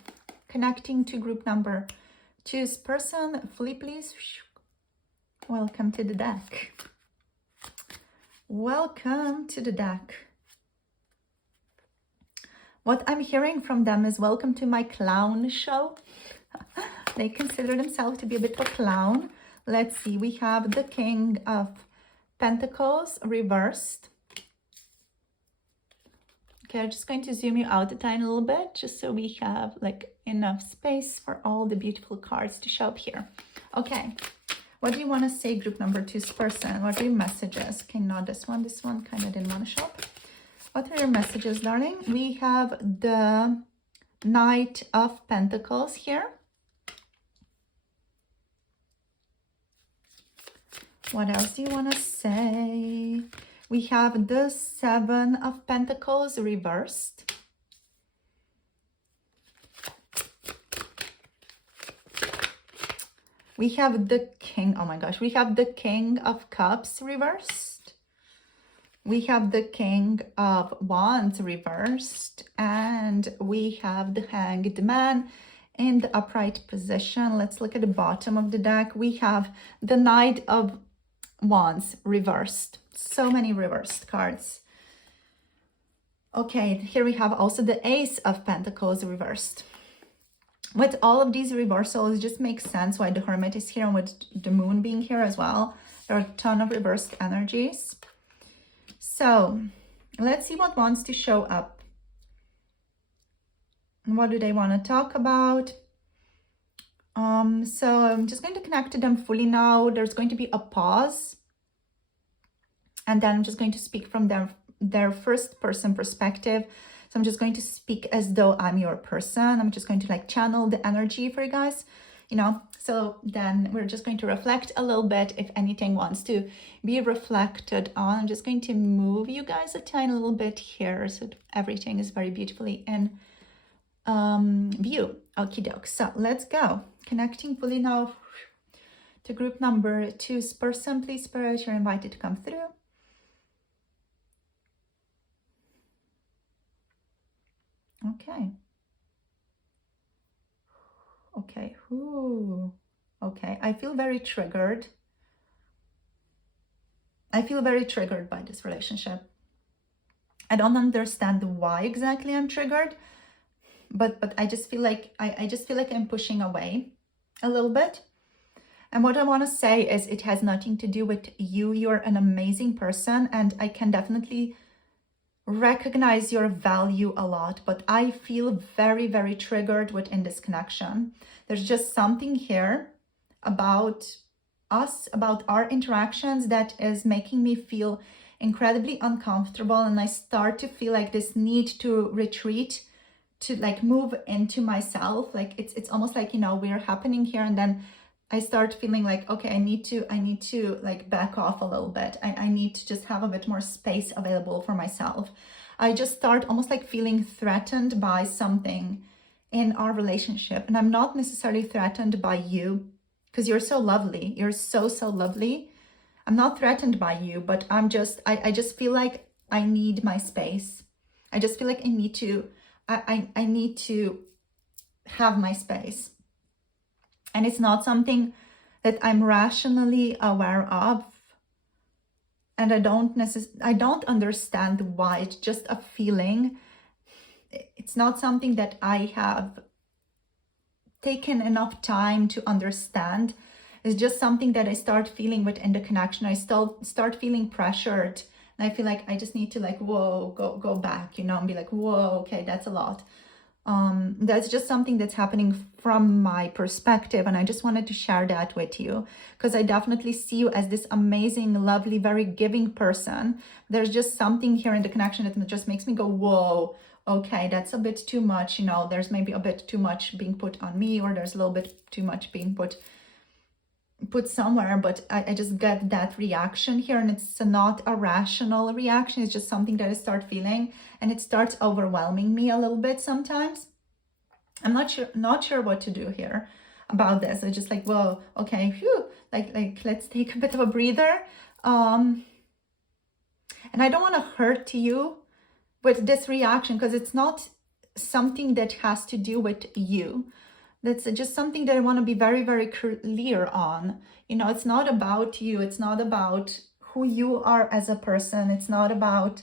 Connecting to group number 2's person. Fully, please. Welcome to the deck. Welcome to the deck. What I'm hearing from them is welcome to my clown show. They consider themselves to be a bit of a clown. Let's see. We have the King of Pentacles reversed. Okay, I'm just going to zoom you out a tiny little bit, just so we have like enough space for all the beautiful cards to show up here. Okay, what do you want to say, group number 2's person? What are your messages? Okay, not this one kind of didn't want to show up. What are your messages, darling? We have the Knight of Pentacles here. What else do you want to say? We have the Seven of Pentacles reversed. We have the King, oh my gosh, we have the King of Cups reversed. We have the King of Wands reversed. And we have the Hanged Man in the upright position. Let's look at the bottom of the deck. We have the Knight of Wands reversed. So many reversed cards. Okay, here we have also the Ace of Pentacles reversed. With all of these reversals, it just makes sense why the Hermit is here and with the Moon being here as well. There are a ton of reversed energies. So let's see what wants to show up. What do they want to talk about? So I'm just going to connect to them fully now. There's going to be a pause. And then I'm just going to speak from their first person perspective. So I'm just going to speak as though I'm your person. I'm just going to like channel the energy for you guys, you know. So then we're just going to reflect a little bit if anything wants to be reflected on. I'm just going to move you guys a tiny little bit here so that everything is very beautifully in view. Okie doke. So let's go. connecting fully now to group number 2's person. Please, Spirit, you're invited to come through. Okay. Okay. Ooh. Okay. I feel very triggered. I feel very triggered by this relationship. I don't understand why exactly I'm triggered, but I just feel like I just feel like I'm pushing away a little bit. And what I want to say is it has nothing to do with you. You're an amazing person, and I can definitely recognize your value a lot, but I feel very, very triggered within this connection. There's just something here about us, about our interactions, that is making me feel incredibly uncomfortable, and I start to feel like this need to retreat, to like move into myself. Like it's almost like, you know, we're happening here, and then I start feeling like, okay, I need to like back off a little bit. I need to just have a bit more space available for myself. I just start almost like feeling threatened by something in our relationship. And I'm not necessarily threatened by you, because you're so lovely. You're so, so lovely. I'm not threatened by you, but I just feel like I need my space. I just feel like I need to have my space. And it's not something that I'm rationally aware of. And I don't understand why. It's just a feeling. It's not something that I have taken enough time to understand. It's just something that I start feeling within the connection. I still start feeling pressured. And I feel like I just need to like, whoa, go back, you know, and be like, whoa, okay, that's a lot. That's just something that's happening from my perspective, and I just wanted to share that with you, because I definitely see you as this amazing, lovely, very giving person. There's just something here in the connection that just makes me go, whoa, okay, that's a bit too much, you know, there's maybe a bit too much being put on me, or there's a little bit too much being put somewhere, but I just get that reaction here, and it's not a rational reaction. It's just something that I start feeling, and it starts overwhelming me a little bit sometimes. I'm not sure what to do here about this. I just like, well, okay, phew, like let's take a bit of a breather. And I don't want to hurt you with this reaction, because it's not something that has to do with you. That's just something that I want to be very, very clear on. You know, it's not about you. It's not about who you are as a person. It's not about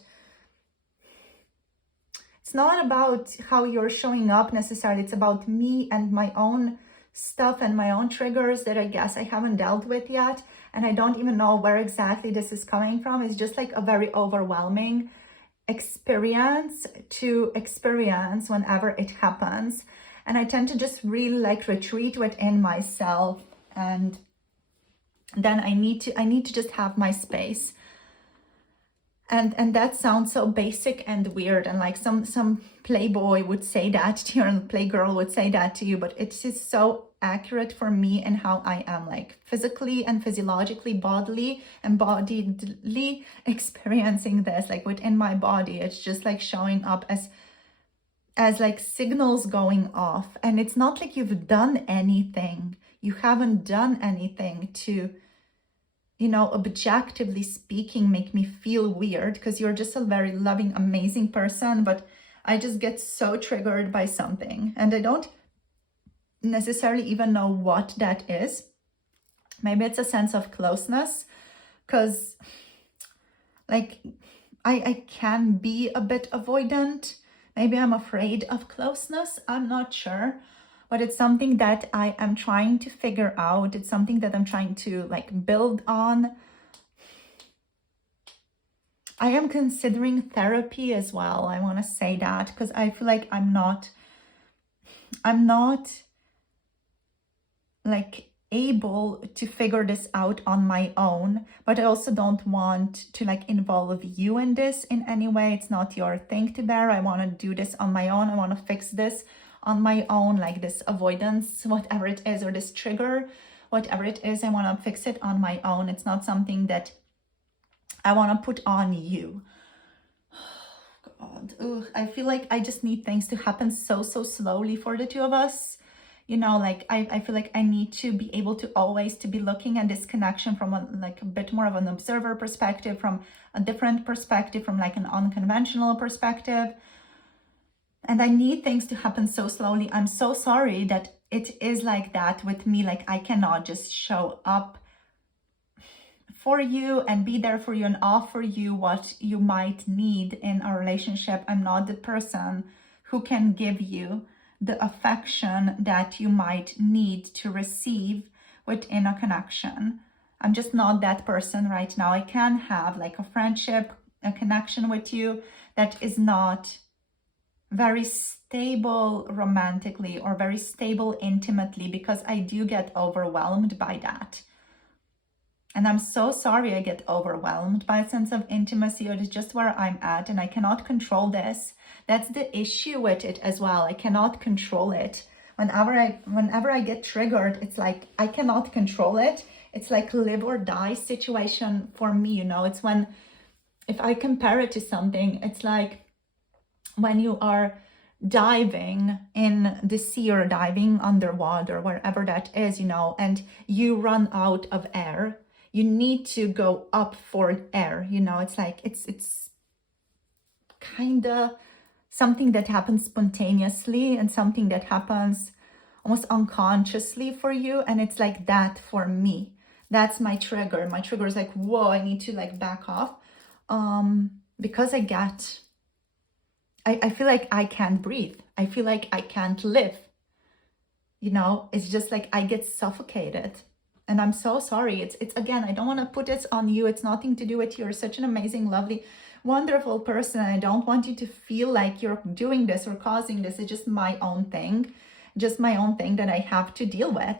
how you're showing up necessarily. It's about me and my own stuff and my own triggers that I guess I haven't dealt with yet. And I don't even know where exactly this is coming from. It's just like a very overwhelming experience to experience whenever it happens. And I tend to just really like retreat within myself, and then I need to just have my space. And that sounds so basic and weird, and like some playboy would say that to you, and playgirl would say that to you, but it's just so accurate for me and how I am, like physically and physiologically, bodily experiencing this, like within my body. It's just like showing up as like signals going off. And it's not like you've done anything. You haven't done anything to, you know, objectively speaking, make me feel weird, because you're just a very loving, amazing person. But I just get so triggered by something, and I don't necessarily even know what that is. Maybe it's a sense of closeness, because like I can be a bit avoidant. Maybe I'm afraid of closeness. I'm not sure. But it's something that I am trying to figure out. It's something that I'm trying to like build on. I am considering therapy as well. I want to say that, because I feel like I'm not like able to figure this out on my own, but I also don't want to like involve you in this in any way. It's not your thing to bear. I want to do this on my own. I want to fix this on my own, like this avoidance, whatever it is, or this trigger, whatever it is, I want to fix it on my own. It's not something that I want to put on you. Oh, God. Ugh. I feel like I just need things to happen so slowly for the two of us. You know, like I feel like I need to be able to always to be looking at this connection from a bit more of an observer perspective, from a different perspective, from like an unconventional perspective. And I need things to happen so slowly. I'm so sorry that it is like that with me. Like I cannot just show up for you and be there for you and offer you what you might need in a relationship. I'm not the person who can give you the affection that you might need to receive within a connection. I'm just not that person right now. I can have like a friendship, a connection with you that is not very stable romantically or very stable intimately, because I do get overwhelmed by that. And I'm so sorry I get overwhelmed by a sense of intimacy. It is just where I'm at and I cannot control this. That's the issue with it as well. I cannot control it. Whenever I get triggered, it's like I cannot control it. It's like live or die situation for me, you know. It's when, if I compare it to something, it's like when you are diving in the sea or diving underwater, wherever that is, you know, and you run out of air. You need to go up for air, you know. It's like it's kind of something that happens spontaneously and something that happens almost unconsciously for you. And it's like that for me. That's my trigger. My trigger is like, whoa, I need to like back off, because I feel like I can't breathe. I feel like I can't live. You know, it's just like I get suffocated. And I'm so sorry. It's again, I don't want to put it on you. It's nothing to do with you. You're such an amazing, lovely, wonderful person. I don't want you to feel like you're doing this or causing this. It's just my own thing. Just my own thing that I have to deal with.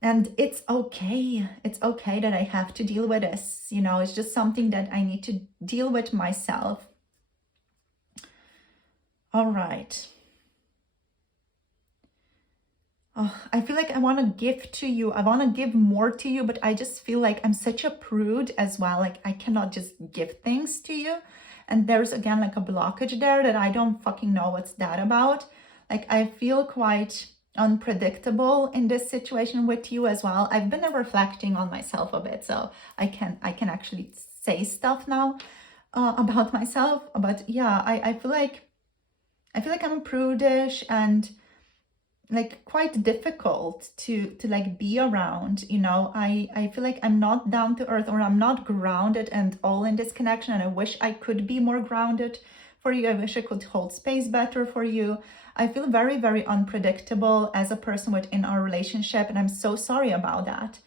And it's okay. It's okay that I have to deal with this. You know, it's just something that I need to deal with myself. All right. Oh, I feel like I want to give to you. I want to give more to you, but I just feel like I'm such a prude as well. Like I cannot just give things to you. And there's again like a blockage there that I don't fucking know what's that about. Like I feel quite unpredictable in this situation with you as well. I've been reflecting on myself a bit, so I can actually say stuff now about myself. But yeah, I feel like I'm prudish and like quite difficult to like be around, you know. I feel like I'm not down to earth, or I'm not grounded and all in this connection, and I wish I could be more grounded for you. I wish I could hold space better for you. I feel very, very unpredictable as a person within our relationship, and I'm so sorry about that.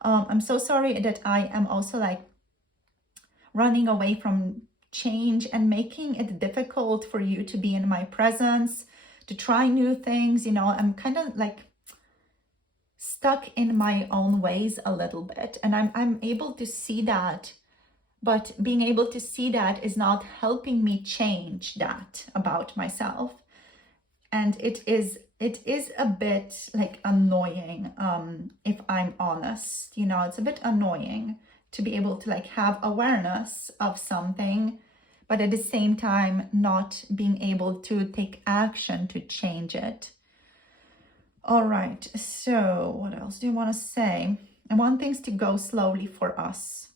I'm so sorry that I am also like running away from change and making it difficult for you to be in my presence, to try new things. You know, I'm kind of like stuck in my own ways a little bit, and I'm able to see that, but being able to see that is not helping me change that about myself. And it is a bit like annoying, if I'm honest. You know, it's a bit annoying to be able to like have awareness of something, but at the same time not being able to take action to change it. All right, so what else do you want to say? I want things to go slowly for us.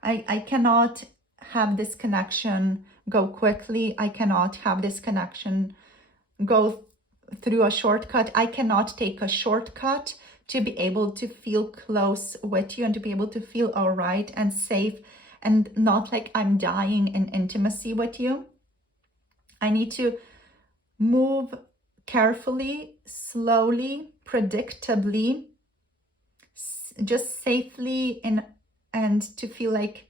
I cannot have this connection go quickly. I cannot have this connection go through a shortcut. I cannot take a shortcut to be able to feel close with you and to be able to feel all right and safe and not like I'm dying in intimacy with you. I need to move carefully, slowly, predictably, just safely, and to feel like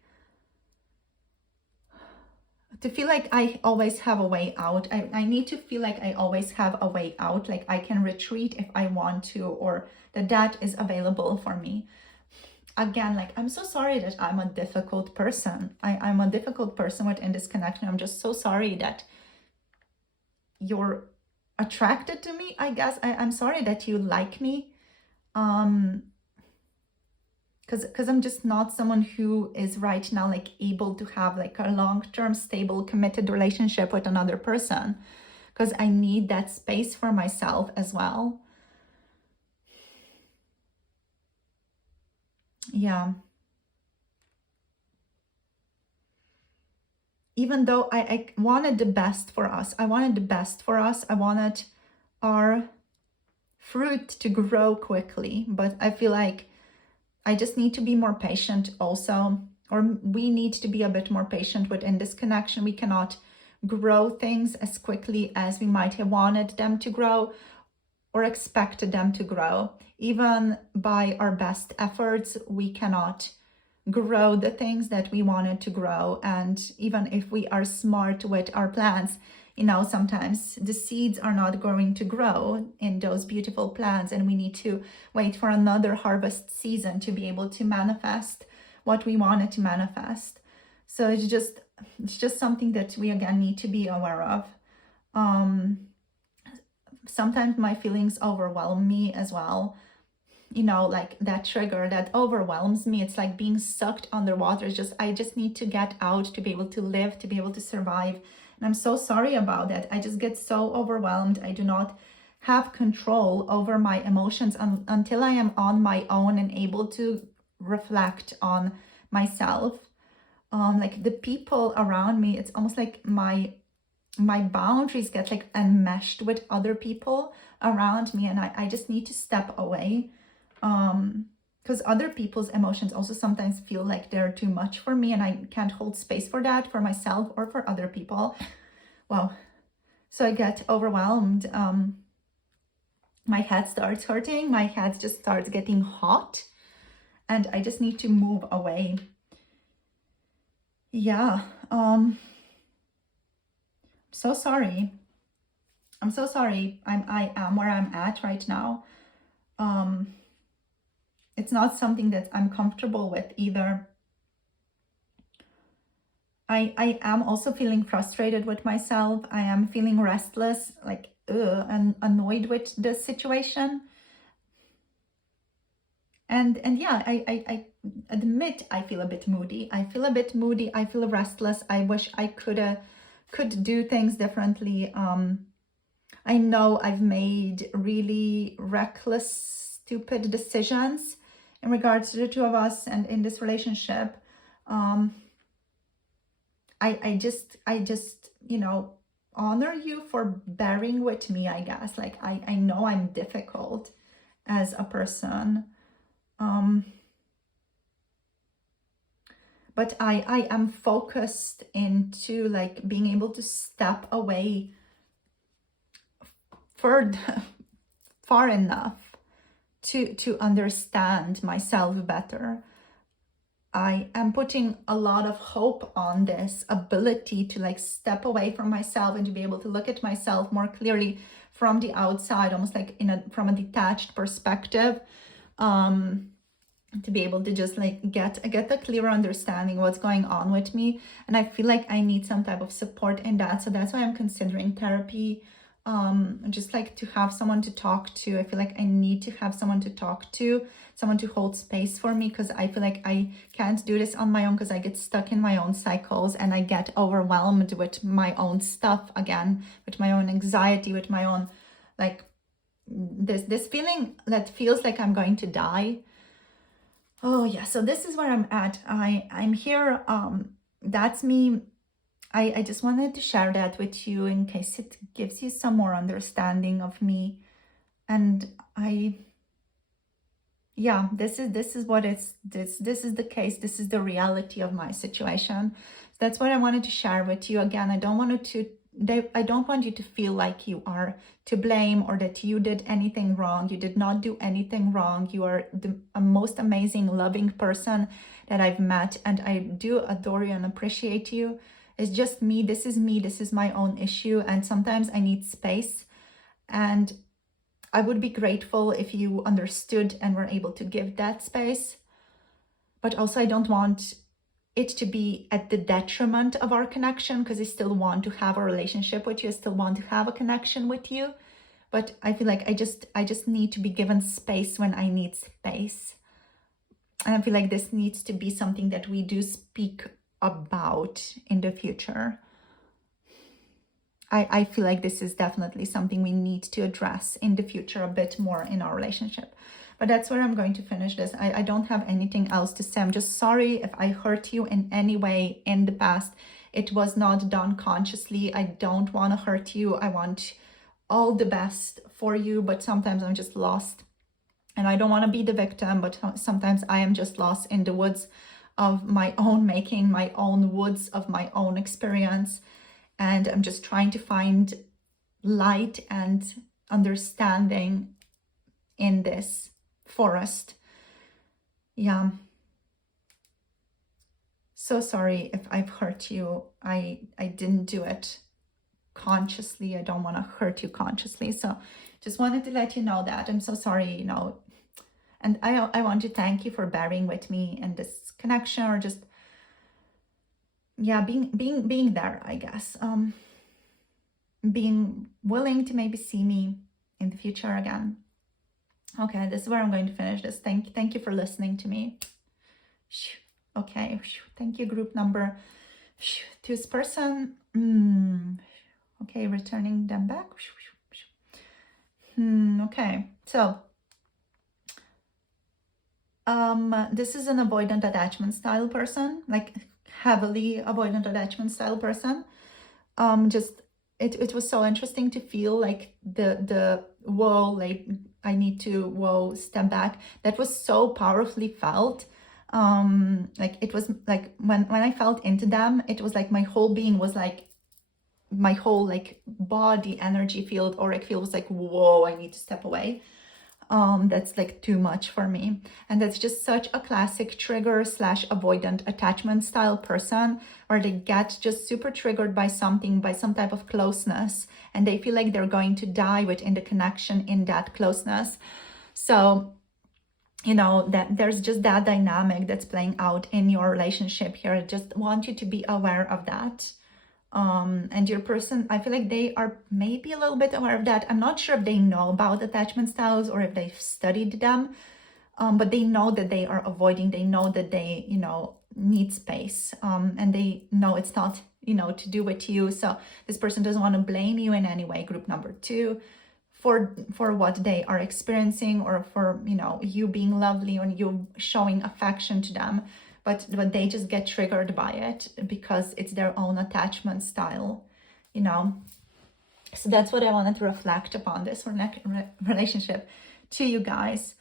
I always have a way out. I need to feel like I always have a way out, like I can retreat if I want to, or that is available for me. Again, like, I'm so sorry that I'm a difficult person. I'm a difficult person within this connection. I'm just so sorry that you're attracted to me, I guess. I'm sorry that you like me. Because I'm just not someone who is right now like able to have like a long-term, stable, committed relationship with another person. because I need that space for myself as well. Yeah. Even though I wanted the best for us, I wanted the best for us. I wanted our fruit to grow quickly, but I feel like I just need to be more patient also, or we need to be a bit more patient within this connection. We cannot grow things as quickly as we might have wanted them to grow or expected them to grow. Even by our best efforts, we cannot grow the things that we wanted to grow. And even if we are smart with our plants, sometimes the seeds are not going to grow in those beautiful plants, and we need to wait for another harvest season to be able to manifest what we wanted to manifest. So it's just something that we again need to be aware of. Sometimes my feelings overwhelm me as well. Like that trigger that overwhelms me, it's like being sucked underwater. I just need to get out to be able to live, to be able to survive. And I'm so sorry about that. I just get so overwhelmed. I do not have control over my emotions until I am on my own and able to reflect on myself. Like the people around me, it's almost like my boundaries get like enmeshed with other people around me, and I just need to step away. Because other people's emotions also sometimes feel like they're too much for me, and I can't hold space for that for myself or for other people. Well, so I get overwhelmed. My head starts hurting, my head just starts getting hot, and I just need to move away. Yeah, so sorry. I'm so sorry. I am where I'm at right now. It's not something that I'm comfortable with either. I am also feeling frustrated with myself. I am feeling restless, like and annoyed with the situation. And yeah, I admit I feel a bit moody. I feel restless. I wish I could do things differently. I know I've made really reckless, stupid decisions in regards to the two of us and in this relationship. I just honor you for bearing with me, I guess. Like I know I'm difficult as a person. But I am focused into like being able to step away far enough to understand myself better. I am putting a lot of hope on this ability to like step away from myself and to be able to look at myself more clearly from the outside, almost like from a detached perspective. To be able to just like get a clearer understanding of what's going on with me. And I feel like I need some type of support in that. So that's why I'm considering therapy. Just like to have someone to talk to. I feel like I need to have someone to talk to, someone to hold space for me, because I feel like I can't do this on my own, because I get stuck in my own cycles and I get overwhelmed with my own stuff again, with my own anxiety, with my own like this feeling that feels like I'm going to die. Oh yeah, so this is where I'm at. I'm here. That's me. I just wanted to share that with you in case it gives you some more understanding of me. And yeah, this is what this is the case. This is the reality of my situation. That's what I wanted to share with you. Again, I don't want you to feel like you are to blame or that you did anything wrong. You did not do anything wrong. You are the most amazing, loving person that I've met, and I do adore you and appreciate you. It's just me. This is my own issue, and sometimes I need space, and I would be grateful if you understood and were able to give that space. But also I don't want it to be at the detriment of our connection, because I still want to have a relationship with you. I still want to have a connection with you. But I feel like I just need to be given space when I need space. And I feel like this needs to be something that we do speak about in the future. I feel like this is definitely something we need to address in the future a bit more in our relationship. But that's where I'm going to finish this. I don't have anything else to say. I'm just sorry if I hurt you in any way in the past. It was not done consciously. I don't want to hurt you. I want all the best for you, but sometimes I'm just lost. And I don't want to be the victim, but sometimes I am just lost in the woods of my own making, my own woods of my own experience. And I'm just trying to find light and understanding in this forest. Yeah. So sorry if I've hurt you. I didn't do it consciously. I don't want to hurt you consciously. So just wanted to let you know that. I'm so sorry, you know. And I want to thank you for bearing with me in this connection, or just, yeah, being there, I guess. Being willing to maybe see me in the future again. Okay, this is where I'm going to finish this. Thank you for listening to me. Okay, thank you, group number 2 person. Okay, returning them back. Okay, so this is an avoidant attachment style person, like heavily avoidant attachment style person. Just it was so interesting to feel like the whoa, like I need to whoa, step back. That was so powerfully felt. Like it was like when I felt into them, it was like my whole being was like, my whole like body energy field, auric field was like, whoa, I need to step away. That's like too much for me. And that's just such a classic trigger / avoidant attachment style person, where they get just super triggered by something, by some type of closeness, and they feel like they're going to die within the connection in that closeness. So, you know, that there's just that dynamic that's playing out in your relationship here. I just want you to be aware of that. And your person, I feel like they are maybe a little bit aware of that. I'm not sure if they know about attachment styles or if they've studied them, but they know that they are avoiding. They know that they, you know, need space, and they know it's not, you know, to do with you. So this person doesn't want to blame you in any way, group number 2, for what they are experiencing, or for, you know, you being lovely or you showing affection to them. But they just get triggered by it because it's their own attachment style, you know. So that's what I wanted to reflect upon this relationship to you guys.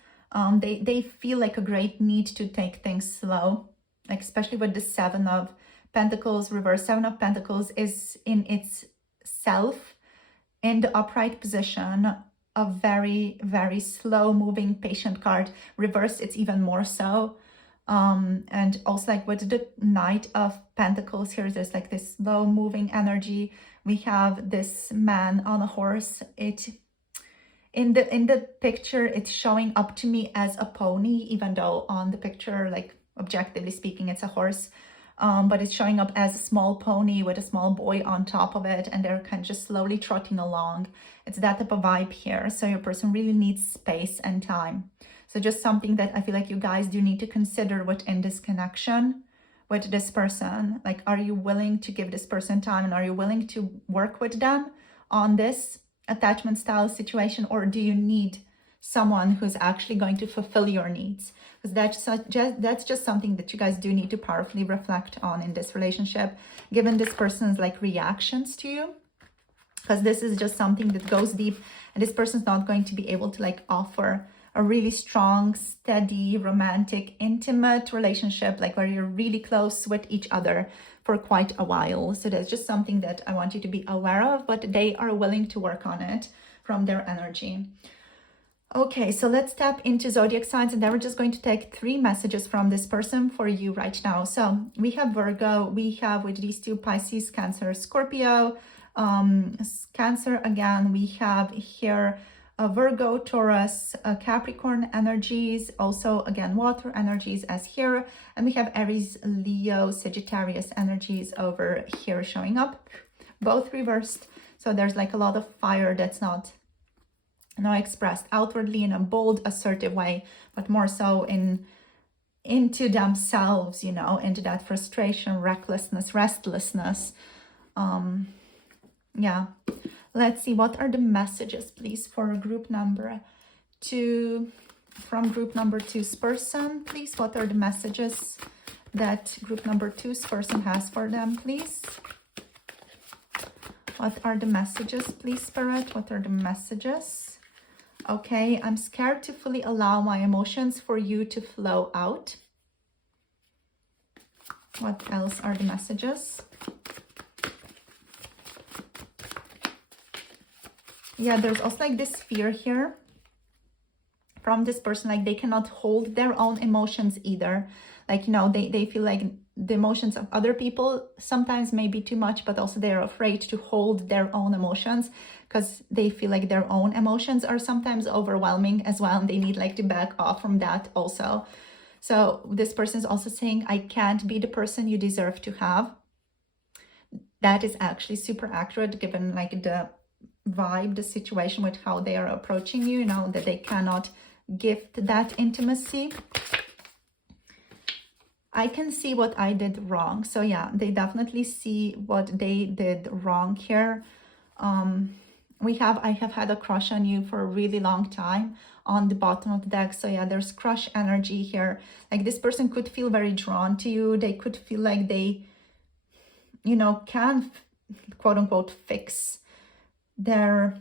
They feel like a great need to take things slow, like especially with the 7 of Pentacles, reverse 7 of Pentacles is in itself in the upright position, a very, very slow moving patient card. Reverse, it's even more so. And also like with the Knight of Pentacles here, there's like this slow moving energy. We have this man on a horse. It in the picture, it's showing up to me as a pony, even though on the picture, like objectively speaking, it's a horse. But it's showing up as a small pony with a small boy on top of it, and they're kind of just slowly trotting along. It's that type of vibe here. So your person really needs space and time. So just something that I feel like you guys do need to consider within this connection with this person. Like, are you willing to give this person time, and are you willing to work with them on this attachment style situation, or do you need someone who's actually going to fulfill your needs? Because that's just something that you guys do need to powerfully reflect on in this relationship, given this person's like reactions to you. Because this is just something that goes deep, and this person's not going to be able to like offer a really strong, steady, romantic, intimate relationship, like where you're really close with each other for quite a while. So that's just something that I want you to be aware of, but they are willing to work on it from their energy. Okay, so let's tap into zodiac signs, and then we're just going to take 3 messages from this person for you right now. So we have Virgo, we have with these 2 Pisces, Cancer, Scorpio. Cancer again, we have here Virgo, Taurus, Capricorn energies, also again water energies as here, and we have Aries, Leo, Sagittarius energies over here showing up, both reversed. So there's like a lot of fire that's not expressed outwardly in a bold, assertive way, but more so into themselves, you know, into that frustration, recklessness, restlessness. Yeah. Let's see, what are the messages, please, for group number 2, from group number 2's person, please? What are the messages that group number 2's person has for them, please? What are the messages, please, Spirit? What are the messages? Okay, I'm scared to fully allow my emotions for you to flow out. What else are the messages? Yeah, there's also like this fear here from this person, like they cannot hold their own emotions either. Like, you know, they feel like the emotions of other people sometimes may be too much, but also they're afraid to hold their own emotions because they feel like their own emotions are sometimes overwhelming as well, and they need like to back off from that also. So this person is also saying, I can't be the person you deserve to have. That is actually super accurate given like the vibe, the situation with how they are approaching you, you know, that they cannot gift that intimacy. I can see what I did wrong. So yeah, they definitely see what they did wrong here. I have had a crush on you for a really long time on the bottom of the deck. So yeah, there's crush energy here. Like this person could feel very drawn to you. They could feel like they, you know, can quote unquote fix their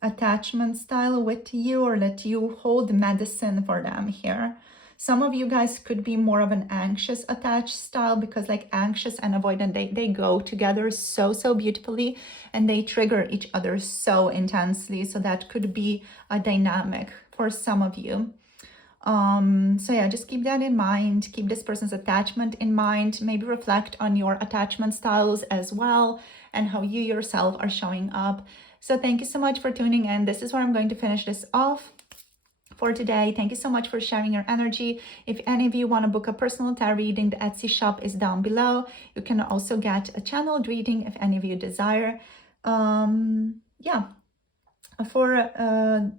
attachment style with you, or let you hold medicine for them here. Some of you guys could be more of an anxious attached style, because like anxious and avoidant, they go together so beautifully, and they trigger each other so intensely. So that could be a dynamic for some of you. So yeah, just keep that in mind. Keep this person's attachment in mind. Maybe reflect on your attachment styles as well, and how you yourself are showing up. So thank you so much for tuning in. This is where I'm going to finish this off for today. Thank you so much for sharing your energy. If any of you want to book a personal tarot reading, the Etsy shop is down below. You can also get a channeled reading if any of you desire. Yeah. For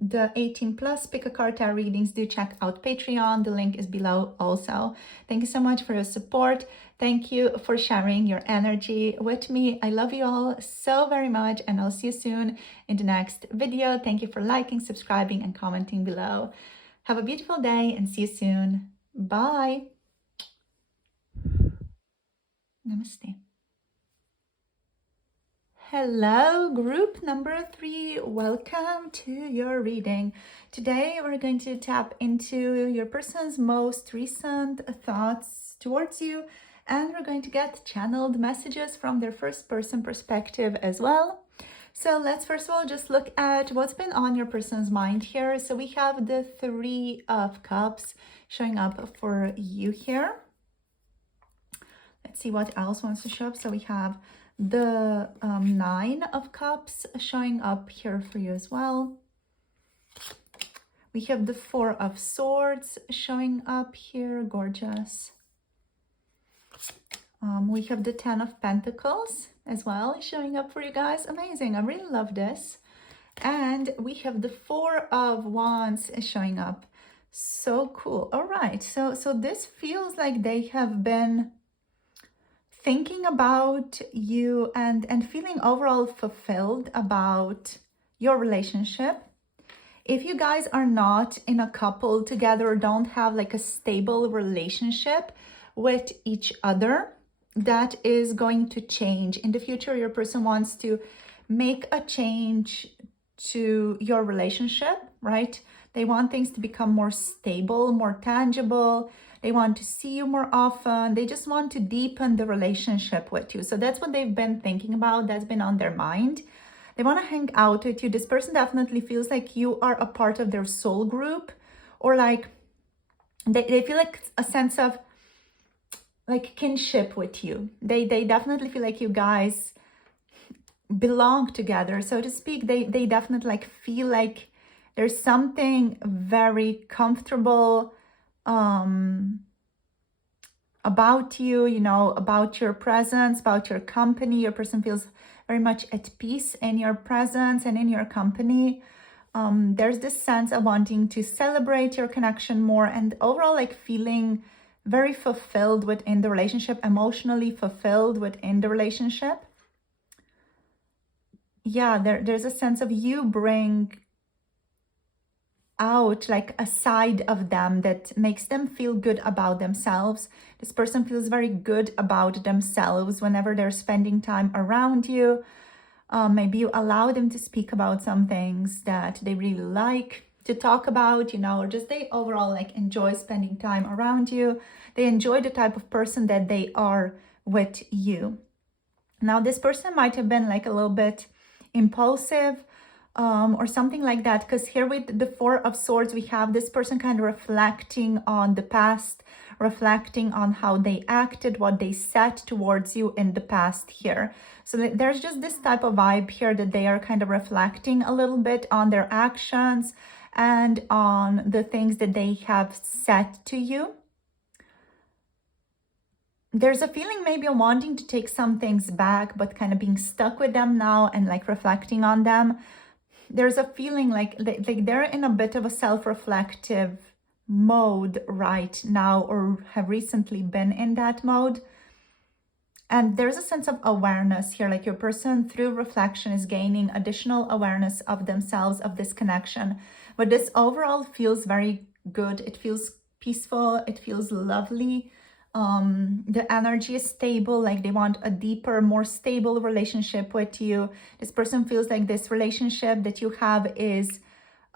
the 18 plus pick a card tarot readings, do check out Patreon. The link is below also. Thank you so much for your support. Thank you for sharing your energy with me. I love you all so very much, and I'll see you soon in the next video. Thank you for liking, subscribing, and commenting below. Have a beautiful day and see you soon. Bye. Namaste. Hello, group number 3. Welcome to your reading. Today, we're going to tap into your person's most recent thoughts towards you, and we're going to get channeled messages from their first person perspective as well. So let's first of all just look at what's been on your person's mind here. So we have the 3 of Cups showing up for you here. Let's see what else wants to show up. So we have the 9 of Cups showing up here for you as well. We have the 4 of Swords showing up here, gorgeous. We have the 10 of Pentacles as well showing up for you guys. Amazing, I really love this. And we have the 4 of Wands showing up. So cool. All right, so this feels like they have been thinking about you and feeling overall fulfilled about your relationship. If you guys are not in a couple together, don't have like a stable relationship with each other, that is going to change. In the future, your person wants to make a change to your relationship, right? They want things to become more stable, more tangible. They want to see you more often. They just want to deepen the relationship with you. So that's what they've been thinking about. That's been on their mind. They want to hang out with you. This person definitely feels like you are a part of their soul group, or like they feel like a sense of like kinship with you. They definitely feel like you guys belong together, so to speak. They definitely like feel like there's something very comfortable about you, you know, about your presence, about your company. Your person feels very much at peace in your presence and in your company. There's this sense of wanting to celebrate your connection more, and overall like feeling very fulfilled within the relationship, emotionally fulfilled within the relationship. yeah, there's a sense of you bring out like a side of them that makes them feel good about themselves. This person feels very good about themselves whenever they're spending time around you. Maybe you allow them to speak about some things that they really like to talk about, you know, or just they overall like enjoy spending time around you. They enjoy the type of person that they are with you. Now, this person might have been like a little bit impulsive, or something like that, because here with the Four of Swords, we have this person kind of reflecting on the past, reflecting on how they acted, what they said towards you in the past here. So there's just this type of vibe here that they are kind of reflecting a little bit on their actions and on the things that they have said to you. There's a feeling maybe of wanting to take some things back, but kind of being stuck with them now and like reflecting on them. There's a feeling like they're in a bit of a self-reflective mode right now, or have recently been in that mode. And there's a sense of awareness here, like your person through reflection is gaining additional awareness of themselves, of this connection. But this overall feels very good. It feels peaceful. It feels lovely. The energy is stable, like they want a deeper, more stable relationship with you. This person feels like this relationship that you have is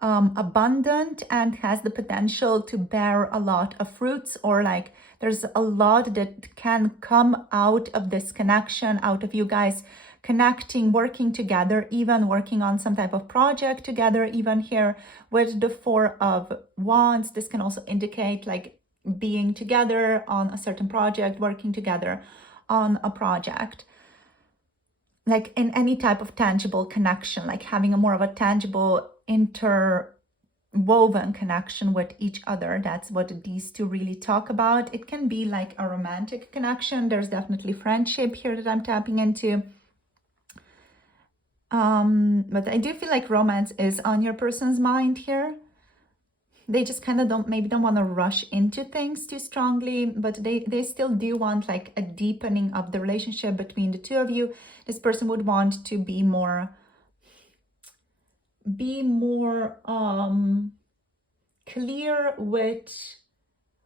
abundant and has the potential to bear a lot of fruits, or like there's a lot that can come out of this connection, out of you guys connecting, working together, even working on some type of project together. Even here with the Four of Wands, this can also indicate like being together on a certain project, working together on a project, like in any type of tangible connection, like having a more of a tangible interwoven connection with each other. That's what these two really talk about. It can be like a romantic connection. There's definitely friendship here that I'm tapping into. But I do feel like romance is on your person's mind here. They just kind of don't want to rush into things too strongly, but they still do want like a deepening of the relationship between the two of you. This person would want to be more clear with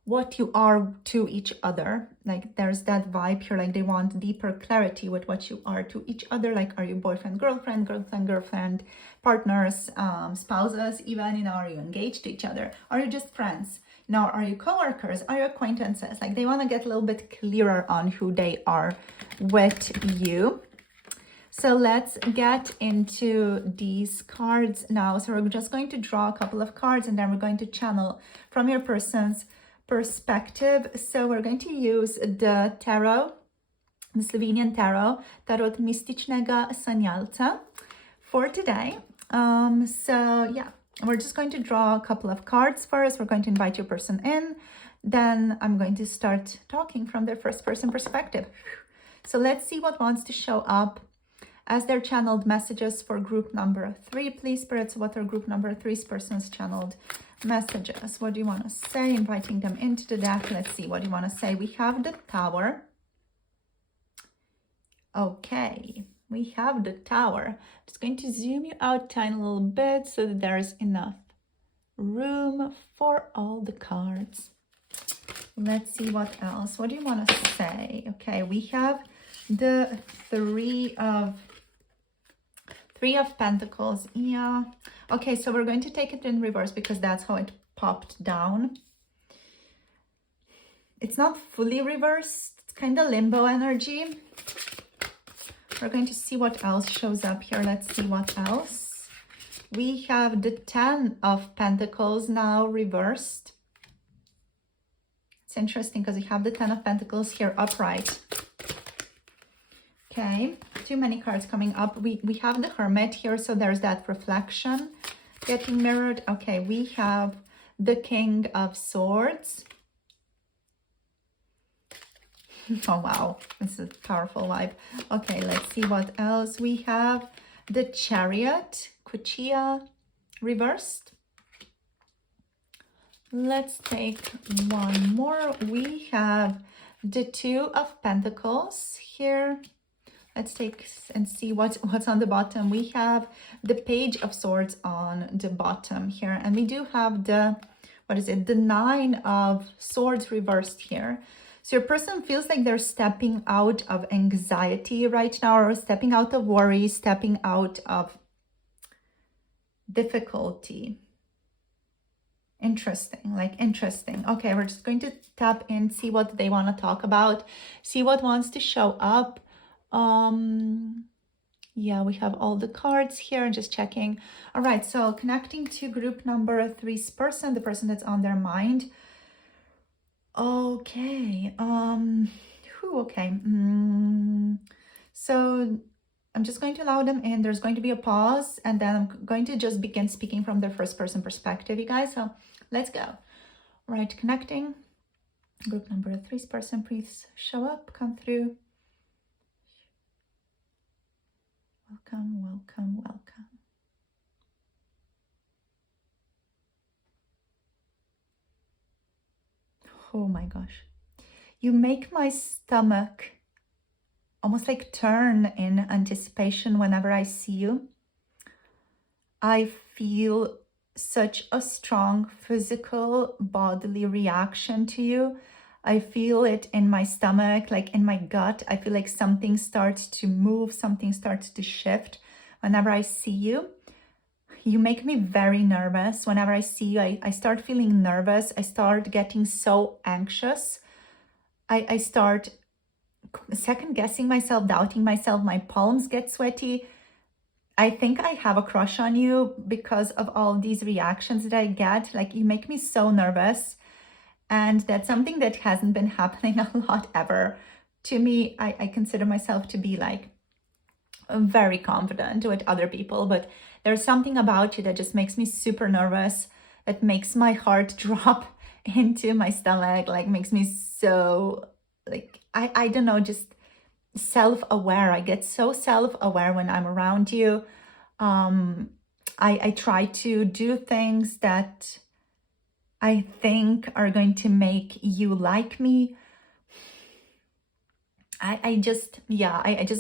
what you are to each other. Like there's that vibe here, like they want deeper clarity with what you are to each other. Like, are you boyfriend, girlfriend, partners, spouses even, you know, are you engaged to each other? Are you just friends? You know, are you coworkers? Are you acquaintances? Like they want to get a little bit clearer on who they are with you. So let's get into these cards now. So we're just going to draw a couple of cards and then we're going to channel from your person's perspective. So we're going to use the tarot, the Slovenian tarot, Tarot Mističnega Sanjalca for today. So yeah, we're just going to draw a couple of cards first. We're going to invite your person in. Then I'm going to start talking from their first person perspective. So let's see what wants to show up as their channeled messages for group number 3. Please, spirits, what are group number 3's person's channeled messages? What do you want to say? Inviting them into the deck. Let's see what you want to say. We have the Tower. Okay, we have the Tower. Just going to zoom you out tiny little bit so that there's enough room for all the cards. Let's see what else. What do you want to say? Okay, we have the Three of Pentacles. Yeah. Okay, so we're going to take it in reverse because that's how it popped down. It's not fully reversed. It's kind of limbo energy. We're going to see what else shows up here. Let's see what else. We have the Ten of Pentacles now reversed. It's interesting because we have the Ten of Pentacles here upright. Okay, too many cards coming up. We have the Hermit here, so there's that reflection getting mirrored. Okay, we have the King of Swords. Oh, wow, this is a powerful vibe. Okay, let's see what else. We have the Chariot, Kuchia, reversed. Let's take one more. We have the Two of Pentacles here. Let's take and see what's on the bottom. We have the Page of Swords on the bottom here, and we do have the, what is it, the Nine of Swords reversed here. So your person feels like they're stepping out of anxiety right now, or stepping out of worry, stepping out of difficulty. Interesting, like interesting. Okay, we're just going to tap in, see what they want to talk about, see what wants to show up. Yeah, we have all the cards here, just checking. All right, so connecting to group number 3's person, the person that's on their mind. Okay, okay. So I'm just going to allow them in. There's going to be a pause, and then I'm going to just begin speaking from their first person perspective, you guys. So let's go. All right, connecting. Group number 3's person, please show up, come through. Welcome, welcome, welcome. Oh my gosh. You make my stomach almost like turn in anticipation whenever I see you. I feel such a strong physical bodily reaction to you. I feel it in my stomach, like in my gut. I feel like something starts to move, something starts to shift whenever I see you. You make me very nervous. Whenever I see you, I start feeling nervous. I start getting so anxious. I start second guessing myself, doubting myself. My palms get sweaty. I think I have a crush on you because of all these reactions that I get. Like, you make me so nervous. And that's something that hasn't been happening a lot ever. To me, I consider myself to be like very confident with other people, but there's something about you that just makes me super nervous. That makes my heart drop into my stomach, like makes me so, like, I don't know, just self-aware. I get so self-aware when I'm around you. I try to do things that I think are going to make you like me. I just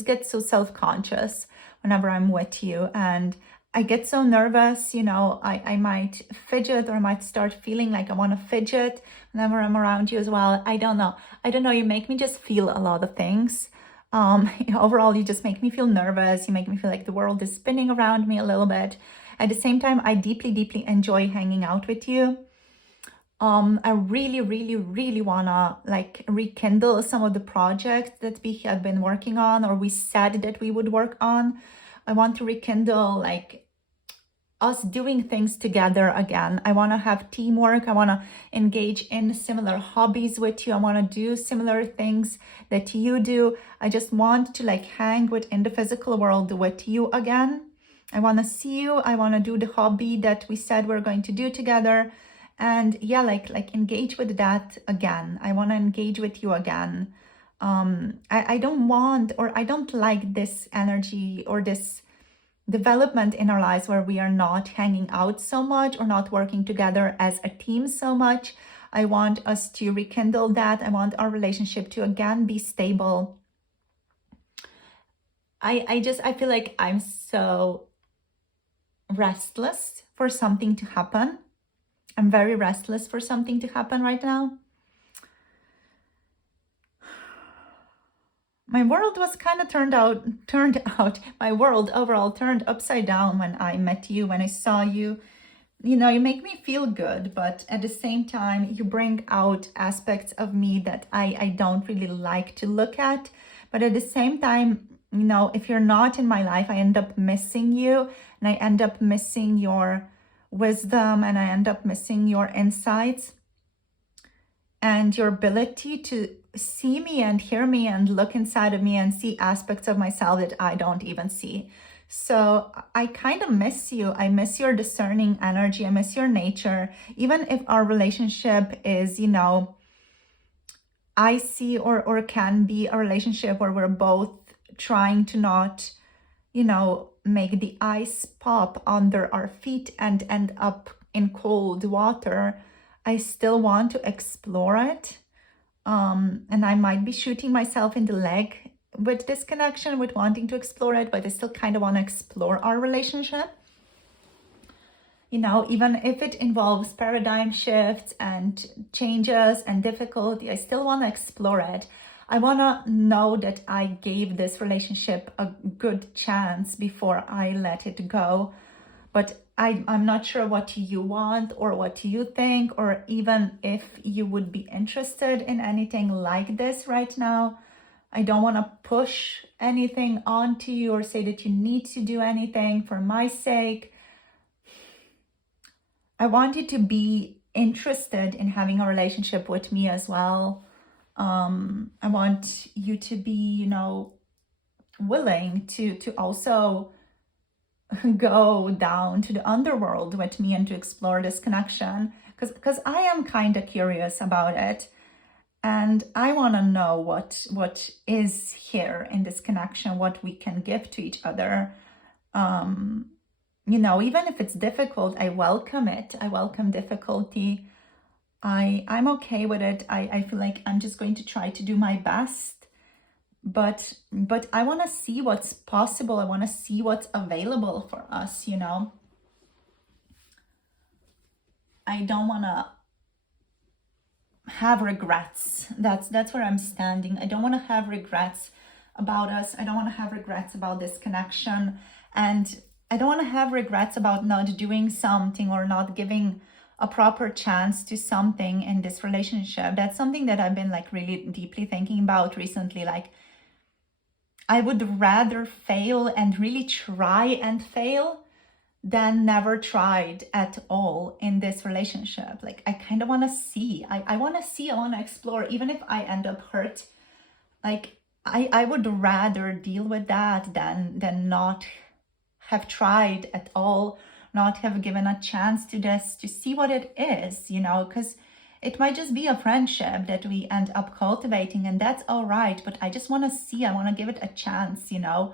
get so self-conscious whenever I'm with you, and I get so nervous, you know. I might fidget, or I might start feeling like I want to fidget whenever I'm around you as well. I don't know. You make me just feel a lot of things. Overall, you just make me feel nervous. You make me feel like the world is spinning around me a little bit. At the same time, I deeply enjoy hanging out with you. I really wanna like rekindle some of the projects that we have been working on, or we said that we would work on. I want to rekindle like us doing things together again. I want to have teamwork. I want to engage in similar hobbies with you. I want to do similar things that you do. I just want to like hang within the physical world with you again. I want to see you. I want to do the hobby that we said we're going to do together. And yeah, like engage with that again. I want to engage with you again. I don't want, or I don't like this energy or this development in our lives where we are not hanging out so much or not working together as a team so much. I want us to rekindle that. I want our relationship to again be stable. I feel like I'm so restless for something to happen. I'm very restless for something to happen right now. My world was kind of turned out, my world overall turned upside down when I met you, when I saw you. You know, you make me feel good, but at the same time, you bring out aspects of me that I don't really like to look at. But at the same time, you know, if you're not in my life, I end up missing you, and I end up missing your wisdom, and I end up missing your insights and your ability to see me and hear me and look inside of me and see aspects of myself that I don't even see. So I kind of miss you. I miss your discerning energy. I miss your nature. Even if our relationship is, you know, I see or can be a relationship where we're both trying to not, you know, make the ice pop under our feet and end up in cold water, I still want to explore it. And I might be shooting myself in the leg with this connection, with wanting to explore it, but I still kind of want to explore our relationship. You know, even if it involves paradigm shifts and changes and difficulty, I still want to explore it. I want to know that I gave this relationship a good chance before I let it go. But I'm not sure what you want or what you think, or even if you would be interested in anything like this right now. I don't want to push anything onto you or say that you need to do anything for my sake. I want you to be interested in having a relationship with me as well. I want you to be, you know, willing to also go down to the underworld with me and to explore this connection, because I am kind of curious about it, and I want to know what is here in this connection, what we can give to each other. You know, even if it's difficult, I welcome it. I welcome difficulty. I'm okay with it. I feel like I'm just going to try to do my best. But I want to see what's possible. I want to see what's available for us, you know. I don't want to have regrets. That's where I'm standing. I don't want to have regrets about us. I don't want to have regrets about this connection. And I don't want to have regrets about not doing something or not giving a proper chance to something in this relationship. That's something that I've been like really deeply thinking about recently. Like, I would rather fail and really try and fail than never tried at all in this relationship. Like, I kind of want to see. I want to see, I want to explore, even if I end up hurt. Like, I would rather deal with that than not have tried at all, not have given a chance to this, to see what it is, you know, because it might just be a friendship that we end up cultivating, and that's all right. But I just want to see, I want to give it a chance, you know.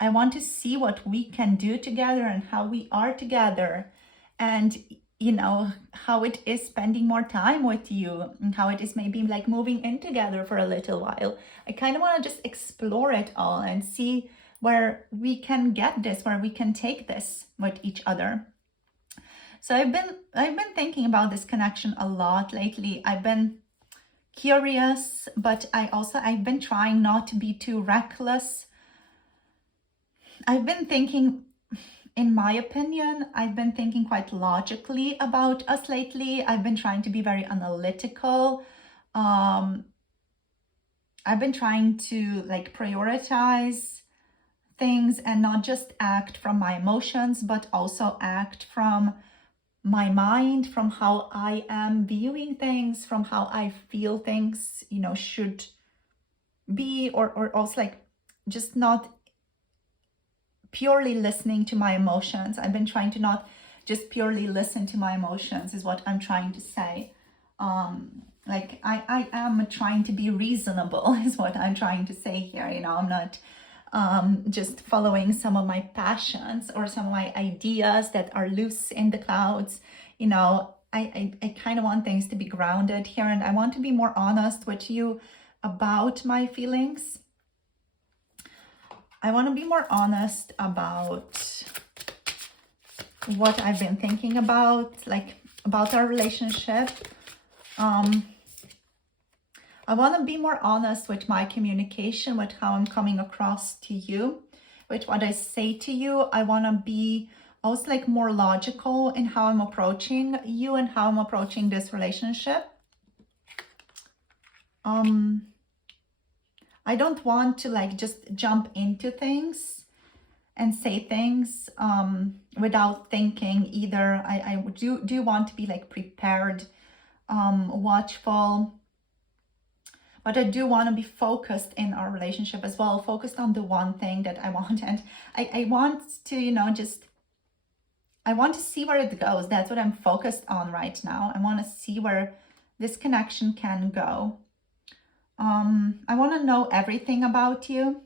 I want to see what we can do together and how we are together, and, you know, how it is spending more time with you, and how it is maybe like moving in together for a little while. I kind of want to just explore it all and see where we can get this, where we can take this with each other. So I've been thinking about this connection a lot lately. I've been curious, but I've been trying not to be too reckless. I've been thinking, in my opinion, I've been thinking quite logically about us lately. I've been trying to be very analytical. I've been trying to like prioritize things and not just act from my emotions, but also act from my mind, from how I am viewing things, from how I feel things, you know, should be, or also like just not purely listening to my emotions. I've been trying to not just purely listen to my emotions, is what I'm trying to say. Like I am trying to be reasonable, is what I'm trying to say here. You know, I'm not just following some of my passions or some of my ideas that are loose in the clouds. You know, I kind of want things to be grounded here, and I want to be more honest with you about my feelings. I want to be more honest about what I've been thinking about, like about our relationship. I want to be more honest with my communication, with how I'm coming across to you, with what I say to you. I want to be also like more logical in how I'm approaching you and how I'm approaching this relationship. I don't want to like just jump into things and say things without thinking either. I do want to be like prepared, watchful, but I do want to be focused in our relationship as well, focused on the one thing that I want. And I want to, you know, I want to see where it goes. That's what I'm focused on right now. I want to see where this connection can go. I want to know everything about you.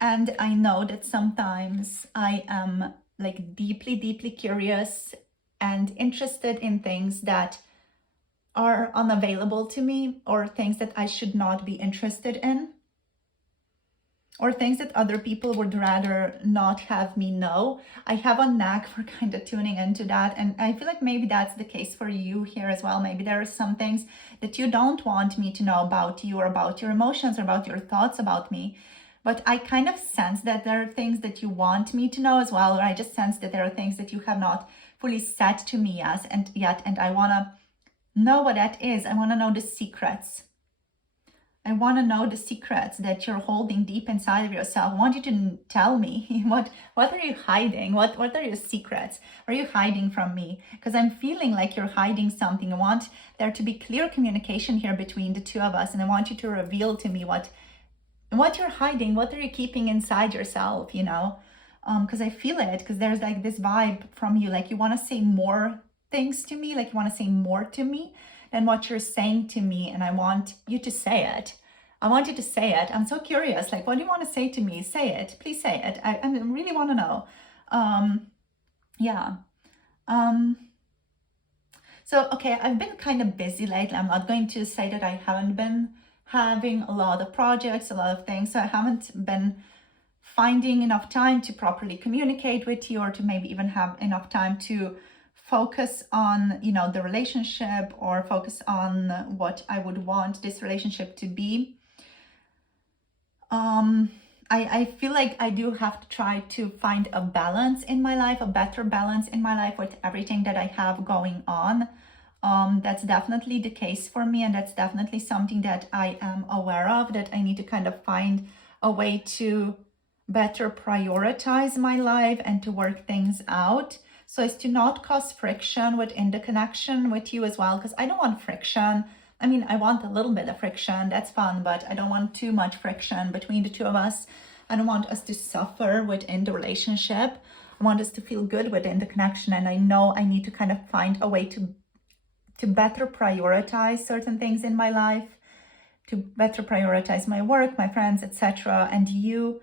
And I know that sometimes I am like deeply, deeply curious and interested in things that are unavailable to me, or things that I should not be interested in. or things that other people would rather not have me know. I have a knack for kind of tuning into that, and I feel like maybe that's the case for you here as well. Maybe there are some things that you don't want me to know about you, or about your emotions, or about your thoughts about me. But I kind of sense that there are things that you want me to know as well, or I just sense that there are things that you have not fully said to me yet, and I want to know what that is. I want to know the secrets. I want to know the secrets that you're holding deep inside of yourself. I want you to tell me what are you hiding? What are your secrets? What are you hiding from me? Because I'm feeling like you're hiding something. I want there to be clear communication here between the two of us, and I want you to reveal to me what you're hiding. What are you keeping inside yourself? Because I feel it. Because there's like this vibe from you, like you want to say more things to me, like you want to say more to me than what you're saying to me, and I want you to say it. I want you to say it. I'm so curious. Like, what do you want to say to me? Say it. Please say it. I really want to know. Yeah. So, okay, I've been kind of busy lately. I'm not going to say that I haven't been having a lot of projects, a lot of things. So I haven't been finding enough time to properly communicate with you, or to maybe even have enough time to focus on, the relationship, or focus on what I would want this relationship to be. I feel like I do have to try to find a balance in my life, a better balance in my life with everything that I have going on. That's definitely the case for me, and that's definitely something that I am aware of, that I need to kind of find a way to better prioritize my life and to work things out, so as to not cause friction within the connection with you as well, because I don't want friction. I mean, I want a little bit of friction, that's fun, but I don't want too much friction between the two of us. I don't want us to suffer within the relationship. I want us to feel good within the connection, and I know I need to kind of find a way to better prioritize certain things in my life, to better prioritize my work, my friends, etc. And you,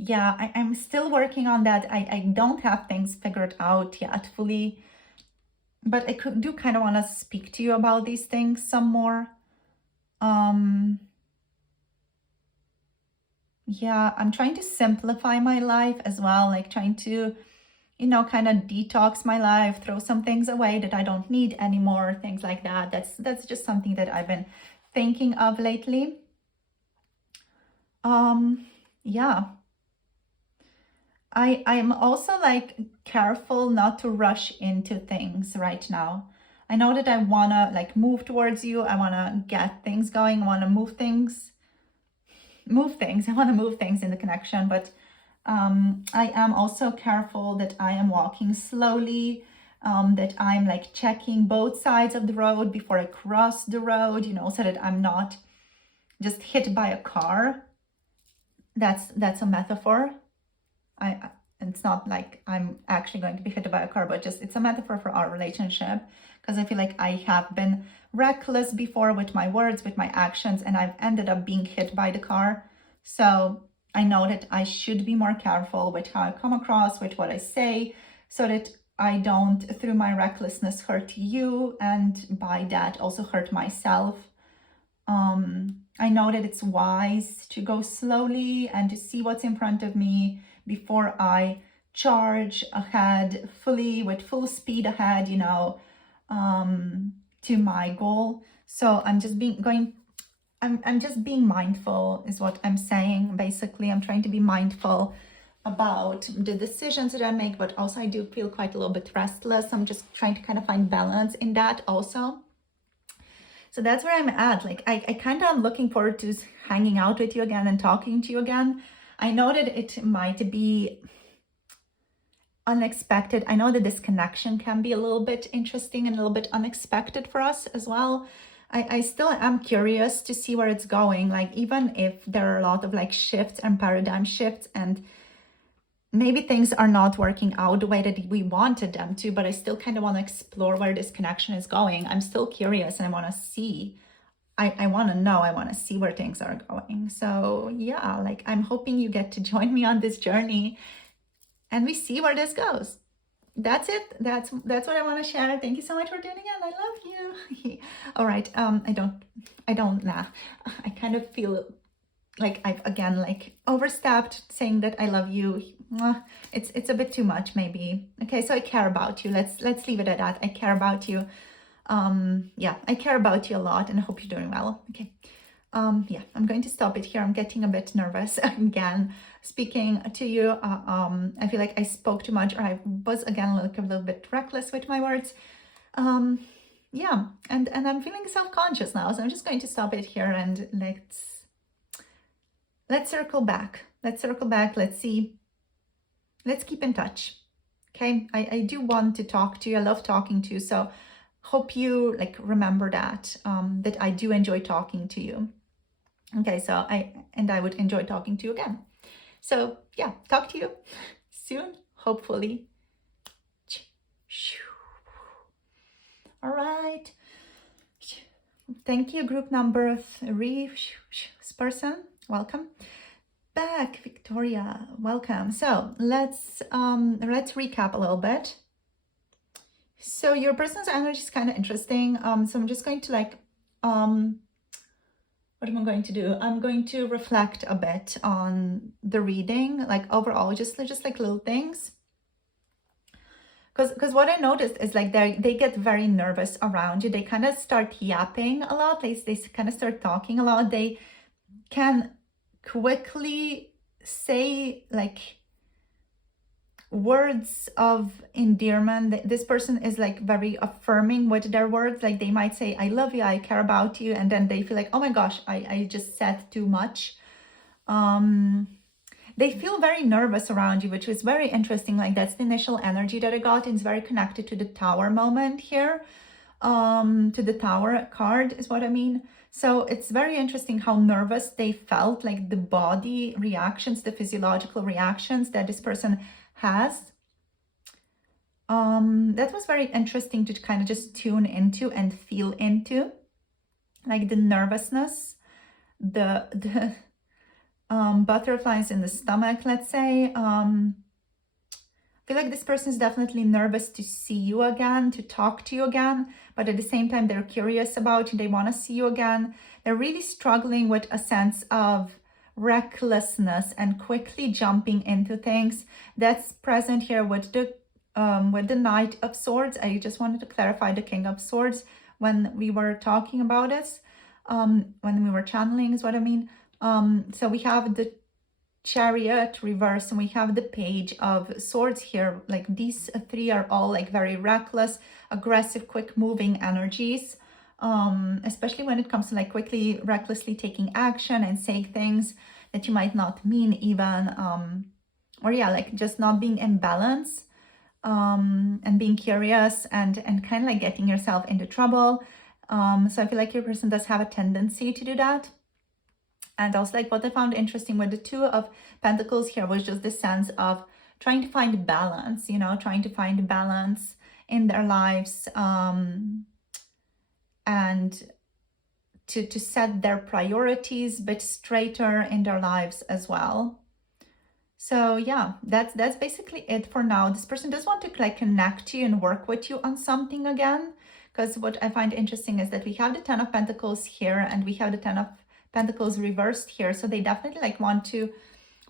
yeah, I'm still working on that. I don't have things figured out yet fully, but I do kind of want to speak to you about these things some more. Yeah, I'm trying to simplify my life as well, like trying to, kind of detox my life, throw some things away that I don't need anymore, things like that. That's just something that I've been thinking of lately. Yeah. I'm also like careful not to rush into things right now. I know that I want to like move towards you. I want to get things going. I want to move things. I want to move things in the connection, but I am also careful that I am walking slowly, that I'm like checking both sides of the road before I cross the road, so that I'm not just hit by a car. That's a metaphor. It's not like I'm actually going to be hit by a car, but just it's a metaphor for our relationship, because I feel like I have been reckless before with my words, with my actions, and I've ended up being hit by the car. So I know that I should be more careful with how I come across, with what I say, so that I don't, through my recklessness, hurt you, and by that also hurt myself. I know that it's wise to go slowly and to see what's in front of me before I charge ahead fully, with full speed ahead, to my goal. So I'm just I'm just being mindful is what I'm saying. Basically, I'm trying to be mindful about the decisions that I make, but also I do feel quite a little bit restless. I'm just trying to kind of find balance in that also. So that's where I'm at. Like, I kind of am looking forward to hanging out with you again and talking to you again. I know that it might be unexpected. I know that this connection can be a little bit interesting and a little bit unexpected for us as well. I still am curious to see where it's going. Like, even if there are a lot of like shifts and paradigm shifts, and maybe things are not working out the way that we wanted them to, but I still kind of want to explore where this connection is going. I'm still curious, and I want to see. I want to know, I want to see where things are going. So yeah, like, I'm hoping you get to join me on this journey and we see where this goes. that's it. That's what I want to share. Thank you so much for tuning in. I love you. All right. Nah. I kind of feel like I've again like overstepped saying that I love you. It's a bit too much maybe. Okay, so I care about you. Let's leave it at that. I care about you. Yeah, I care about you a lot, and I hope you're doing well. Okay. Yeah, I'm going to stop it here. I'm getting a bit nervous again speaking to you. I feel like I spoke too much, or I was again like a little bit reckless with my words. Yeah, and I'm feeling self-conscious now, so I'm just going to stop it here and let's circle back. Let's circle back. Let's see. Let's keep in touch. Okay, I do want to talk to you. I love talking to you, so hope you like remember that that I do enjoy talking to you. Okay, so I would enjoy talking to you again. So yeah, talk to you soon, hopefully. All right. Thank you, group number 3 person. Welcome back, Victoria. Welcome. So let's recap a little bit. So your person's energy is kind of interesting. So I'm just going to like what am I going to do? I'm going to reflect a bit on the reading, like overall, just like little things. Because what I noticed is like they get very nervous around you. They kind of start yapping a lot. They kind of start talking a lot. They can quickly say like words of endearment. This person is like very affirming with their words. Like they might say, I love you, I care about you. And then they feel like, oh my gosh, I just said too much. They feel very nervous around you, which was very interesting. Like that's the initial energy that I got. It's very connected to the Tower moment here. To the Tower card is what I mean. So it's very interesting how nervous they felt, like the body reactions, the physiological reactions that this person has. That was very interesting to kind of just tune into and feel into, like the nervousness, the butterflies in the stomach, let's say. I feel like this person is definitely nervous to see you again, to talk to you again, but at the same time, they're curious about you. They want to see you again. They're really struggling with a sense of recklessness and quickly jumping into things. That's present here with the Knight of Swords. I just wanted to clarify the King of Swords when we were talking about this, when we were channeling is what I mean. So we have the Chariot reverse and we have the Page of Swords here. Like these three are all like very reckless, aggressive, quick moving energies, especially when it comes to like quickly, recklessly taking action and saying things that you might not mean even, or yeah, like just not being in balance, and being curious and kind of like getting yourself into trouble. So I feel like your person does have a tendency to do that. And also like what I found interesting with the Two of Pentacles here was just the sense of trying to find balance, you know, trying to find balance in their lives, and to set their priorities a bit straighter in their lives as well. So yeah, that's basically it for now. This person does want to like connect to you and work with you on something again, because what I find interesting is that we have the Ten of Pentacles here and we have the Ten of Pentacles reversed here. So they definitely like want to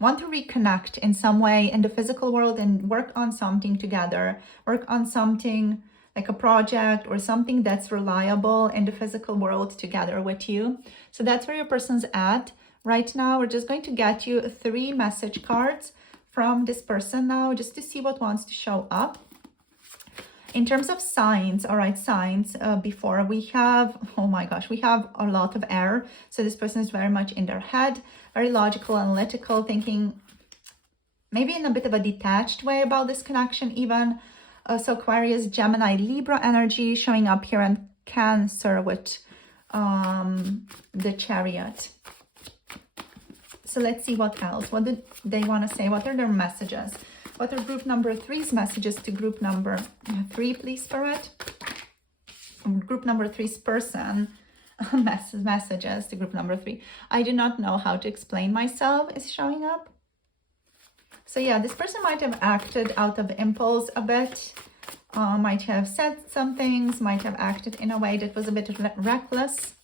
reconnect in some way in the physical world and work on something together, work on something like a project or something that's reliable in the physical world together with you. So that's where your person's at right now. We're just going to get you 3 message cards from this person now, just to see what wants to show up. In terms of signs, all right, signs, before we have, oh my gosh, we have a lot of air. So this person is very much in their head, very logical, analytical, thinking maybe in a bit of a detached way about this connection even. So Aquarius, Gemini, Libra energy showing up here, and Cancer with the Chariot. So let's see what else. What did they want to say? What are their messages? What are group number 3's messages to group number 3, please, Spirit? Group number 3's person messages to group number 3. I do not know how to explain myself is showing up. So yeah, this person might have acted out of impulse a bit, might have said some things, might have acted in a way that was a bit reckless.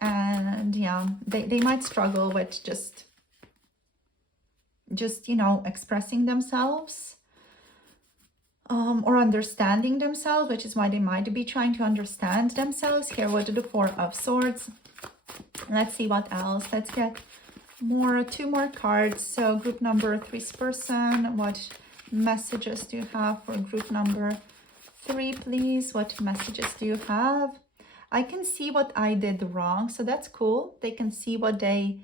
And yeah, they might struggle with just you know, expressing themselves, or understanding themselves, which is why they might be trying to understand themselves here with the Four of Swords. Let's see what else. Let's get two more cards. So group number 3's person, what messages do you have for group number 3, please? What messages do you have? I can see what I did wrong, so that's cool. They can see what they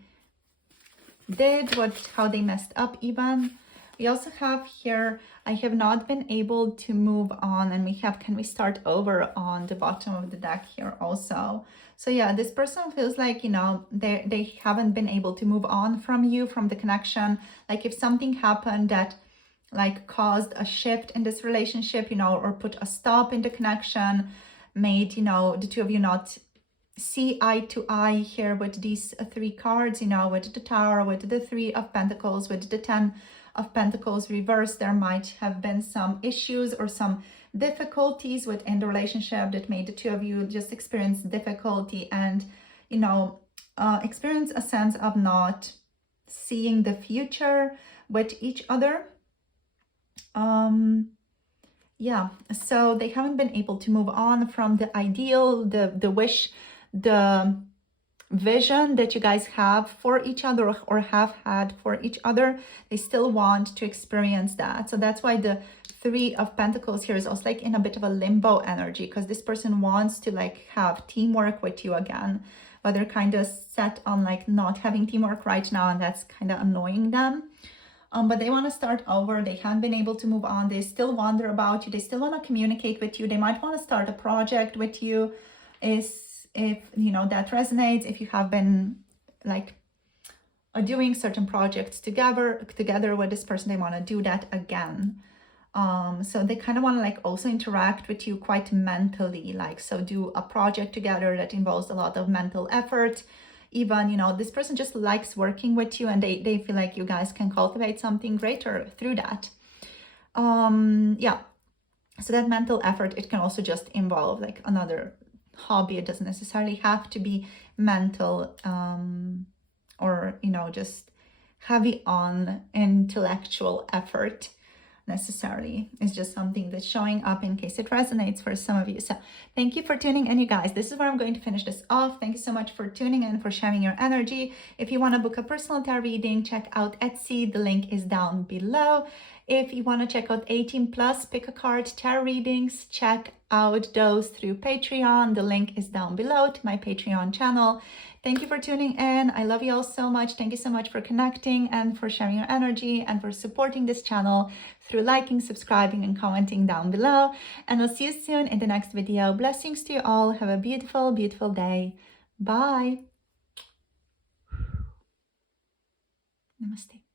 did, how they messed up even. We also have here, I have not been able to move on, and we have, can we start over on the bottom of the deck here also. So yeah, this person feels like, you know, they haven't been able to move on from you, from the connection. Like if something happened that like caused a shift in this relationship, you know, or put a stop in the connection, made, you know, the two of you not see eye to eye here with these 3 cards, you know, with the Tower, with the 3 of Pentacles, with the 10 of Pentacles reversed. There might have been some issues or some difficulties within the relationship that made the two of you just experience difficulty and, you know, experience a sense of not seeing the future with each other. Yeah, so they haven't been able to move on from the ideal, the wish, the vision that you guys have for each other or have had for each other. They still want to experience that. So that's why the 3 of Pentacles here is also like in a bit of a limbo energy, because this person wants to like have teamwork with you again, but they're kind of set on like not having teamwork right now, and that's kind of annoying them. But they want to start over. They haven't been able to move on. They still wonder about you. They still want to communicate with you. They might want to start a project with you. If you know that resonates, if you have been like doing certain projects together with this person, they want to do that again. So they kind of want to like also interact with you quite mentally, like, so do a project together that involves a lot of mental effort. Even, you know, this person just likes working with you, and they feel like you guys can cultivate something greater through that. Yeah, so that mental effort, it can also just involve like another hobby. It doesn't necessarily have to be mental, or, you know, just heavy on intellectual effort necessarily. It's just something that's showing up in case it resonates for some of you. So thank you for tuning in, you guys. This is where I'm going to finish this off. Thank you so much for tuning in, for sharing your energy. If you want to book a personal tarot reading, check out Etsy. The link is down below. If you want to check out 18+ pick a card tarot readings, check out those through Patreon. The link is down below to my Patreon channel. Thank you for tuning in. I love you all so much. Thank you so much for connecting and for sharing your energy and for supporting this channel through liking, subscribing, and commenting down below. And I'll see you soon in the next video. Blessings to you all. Have a beautiful, beautiful day. Bye. Namaste.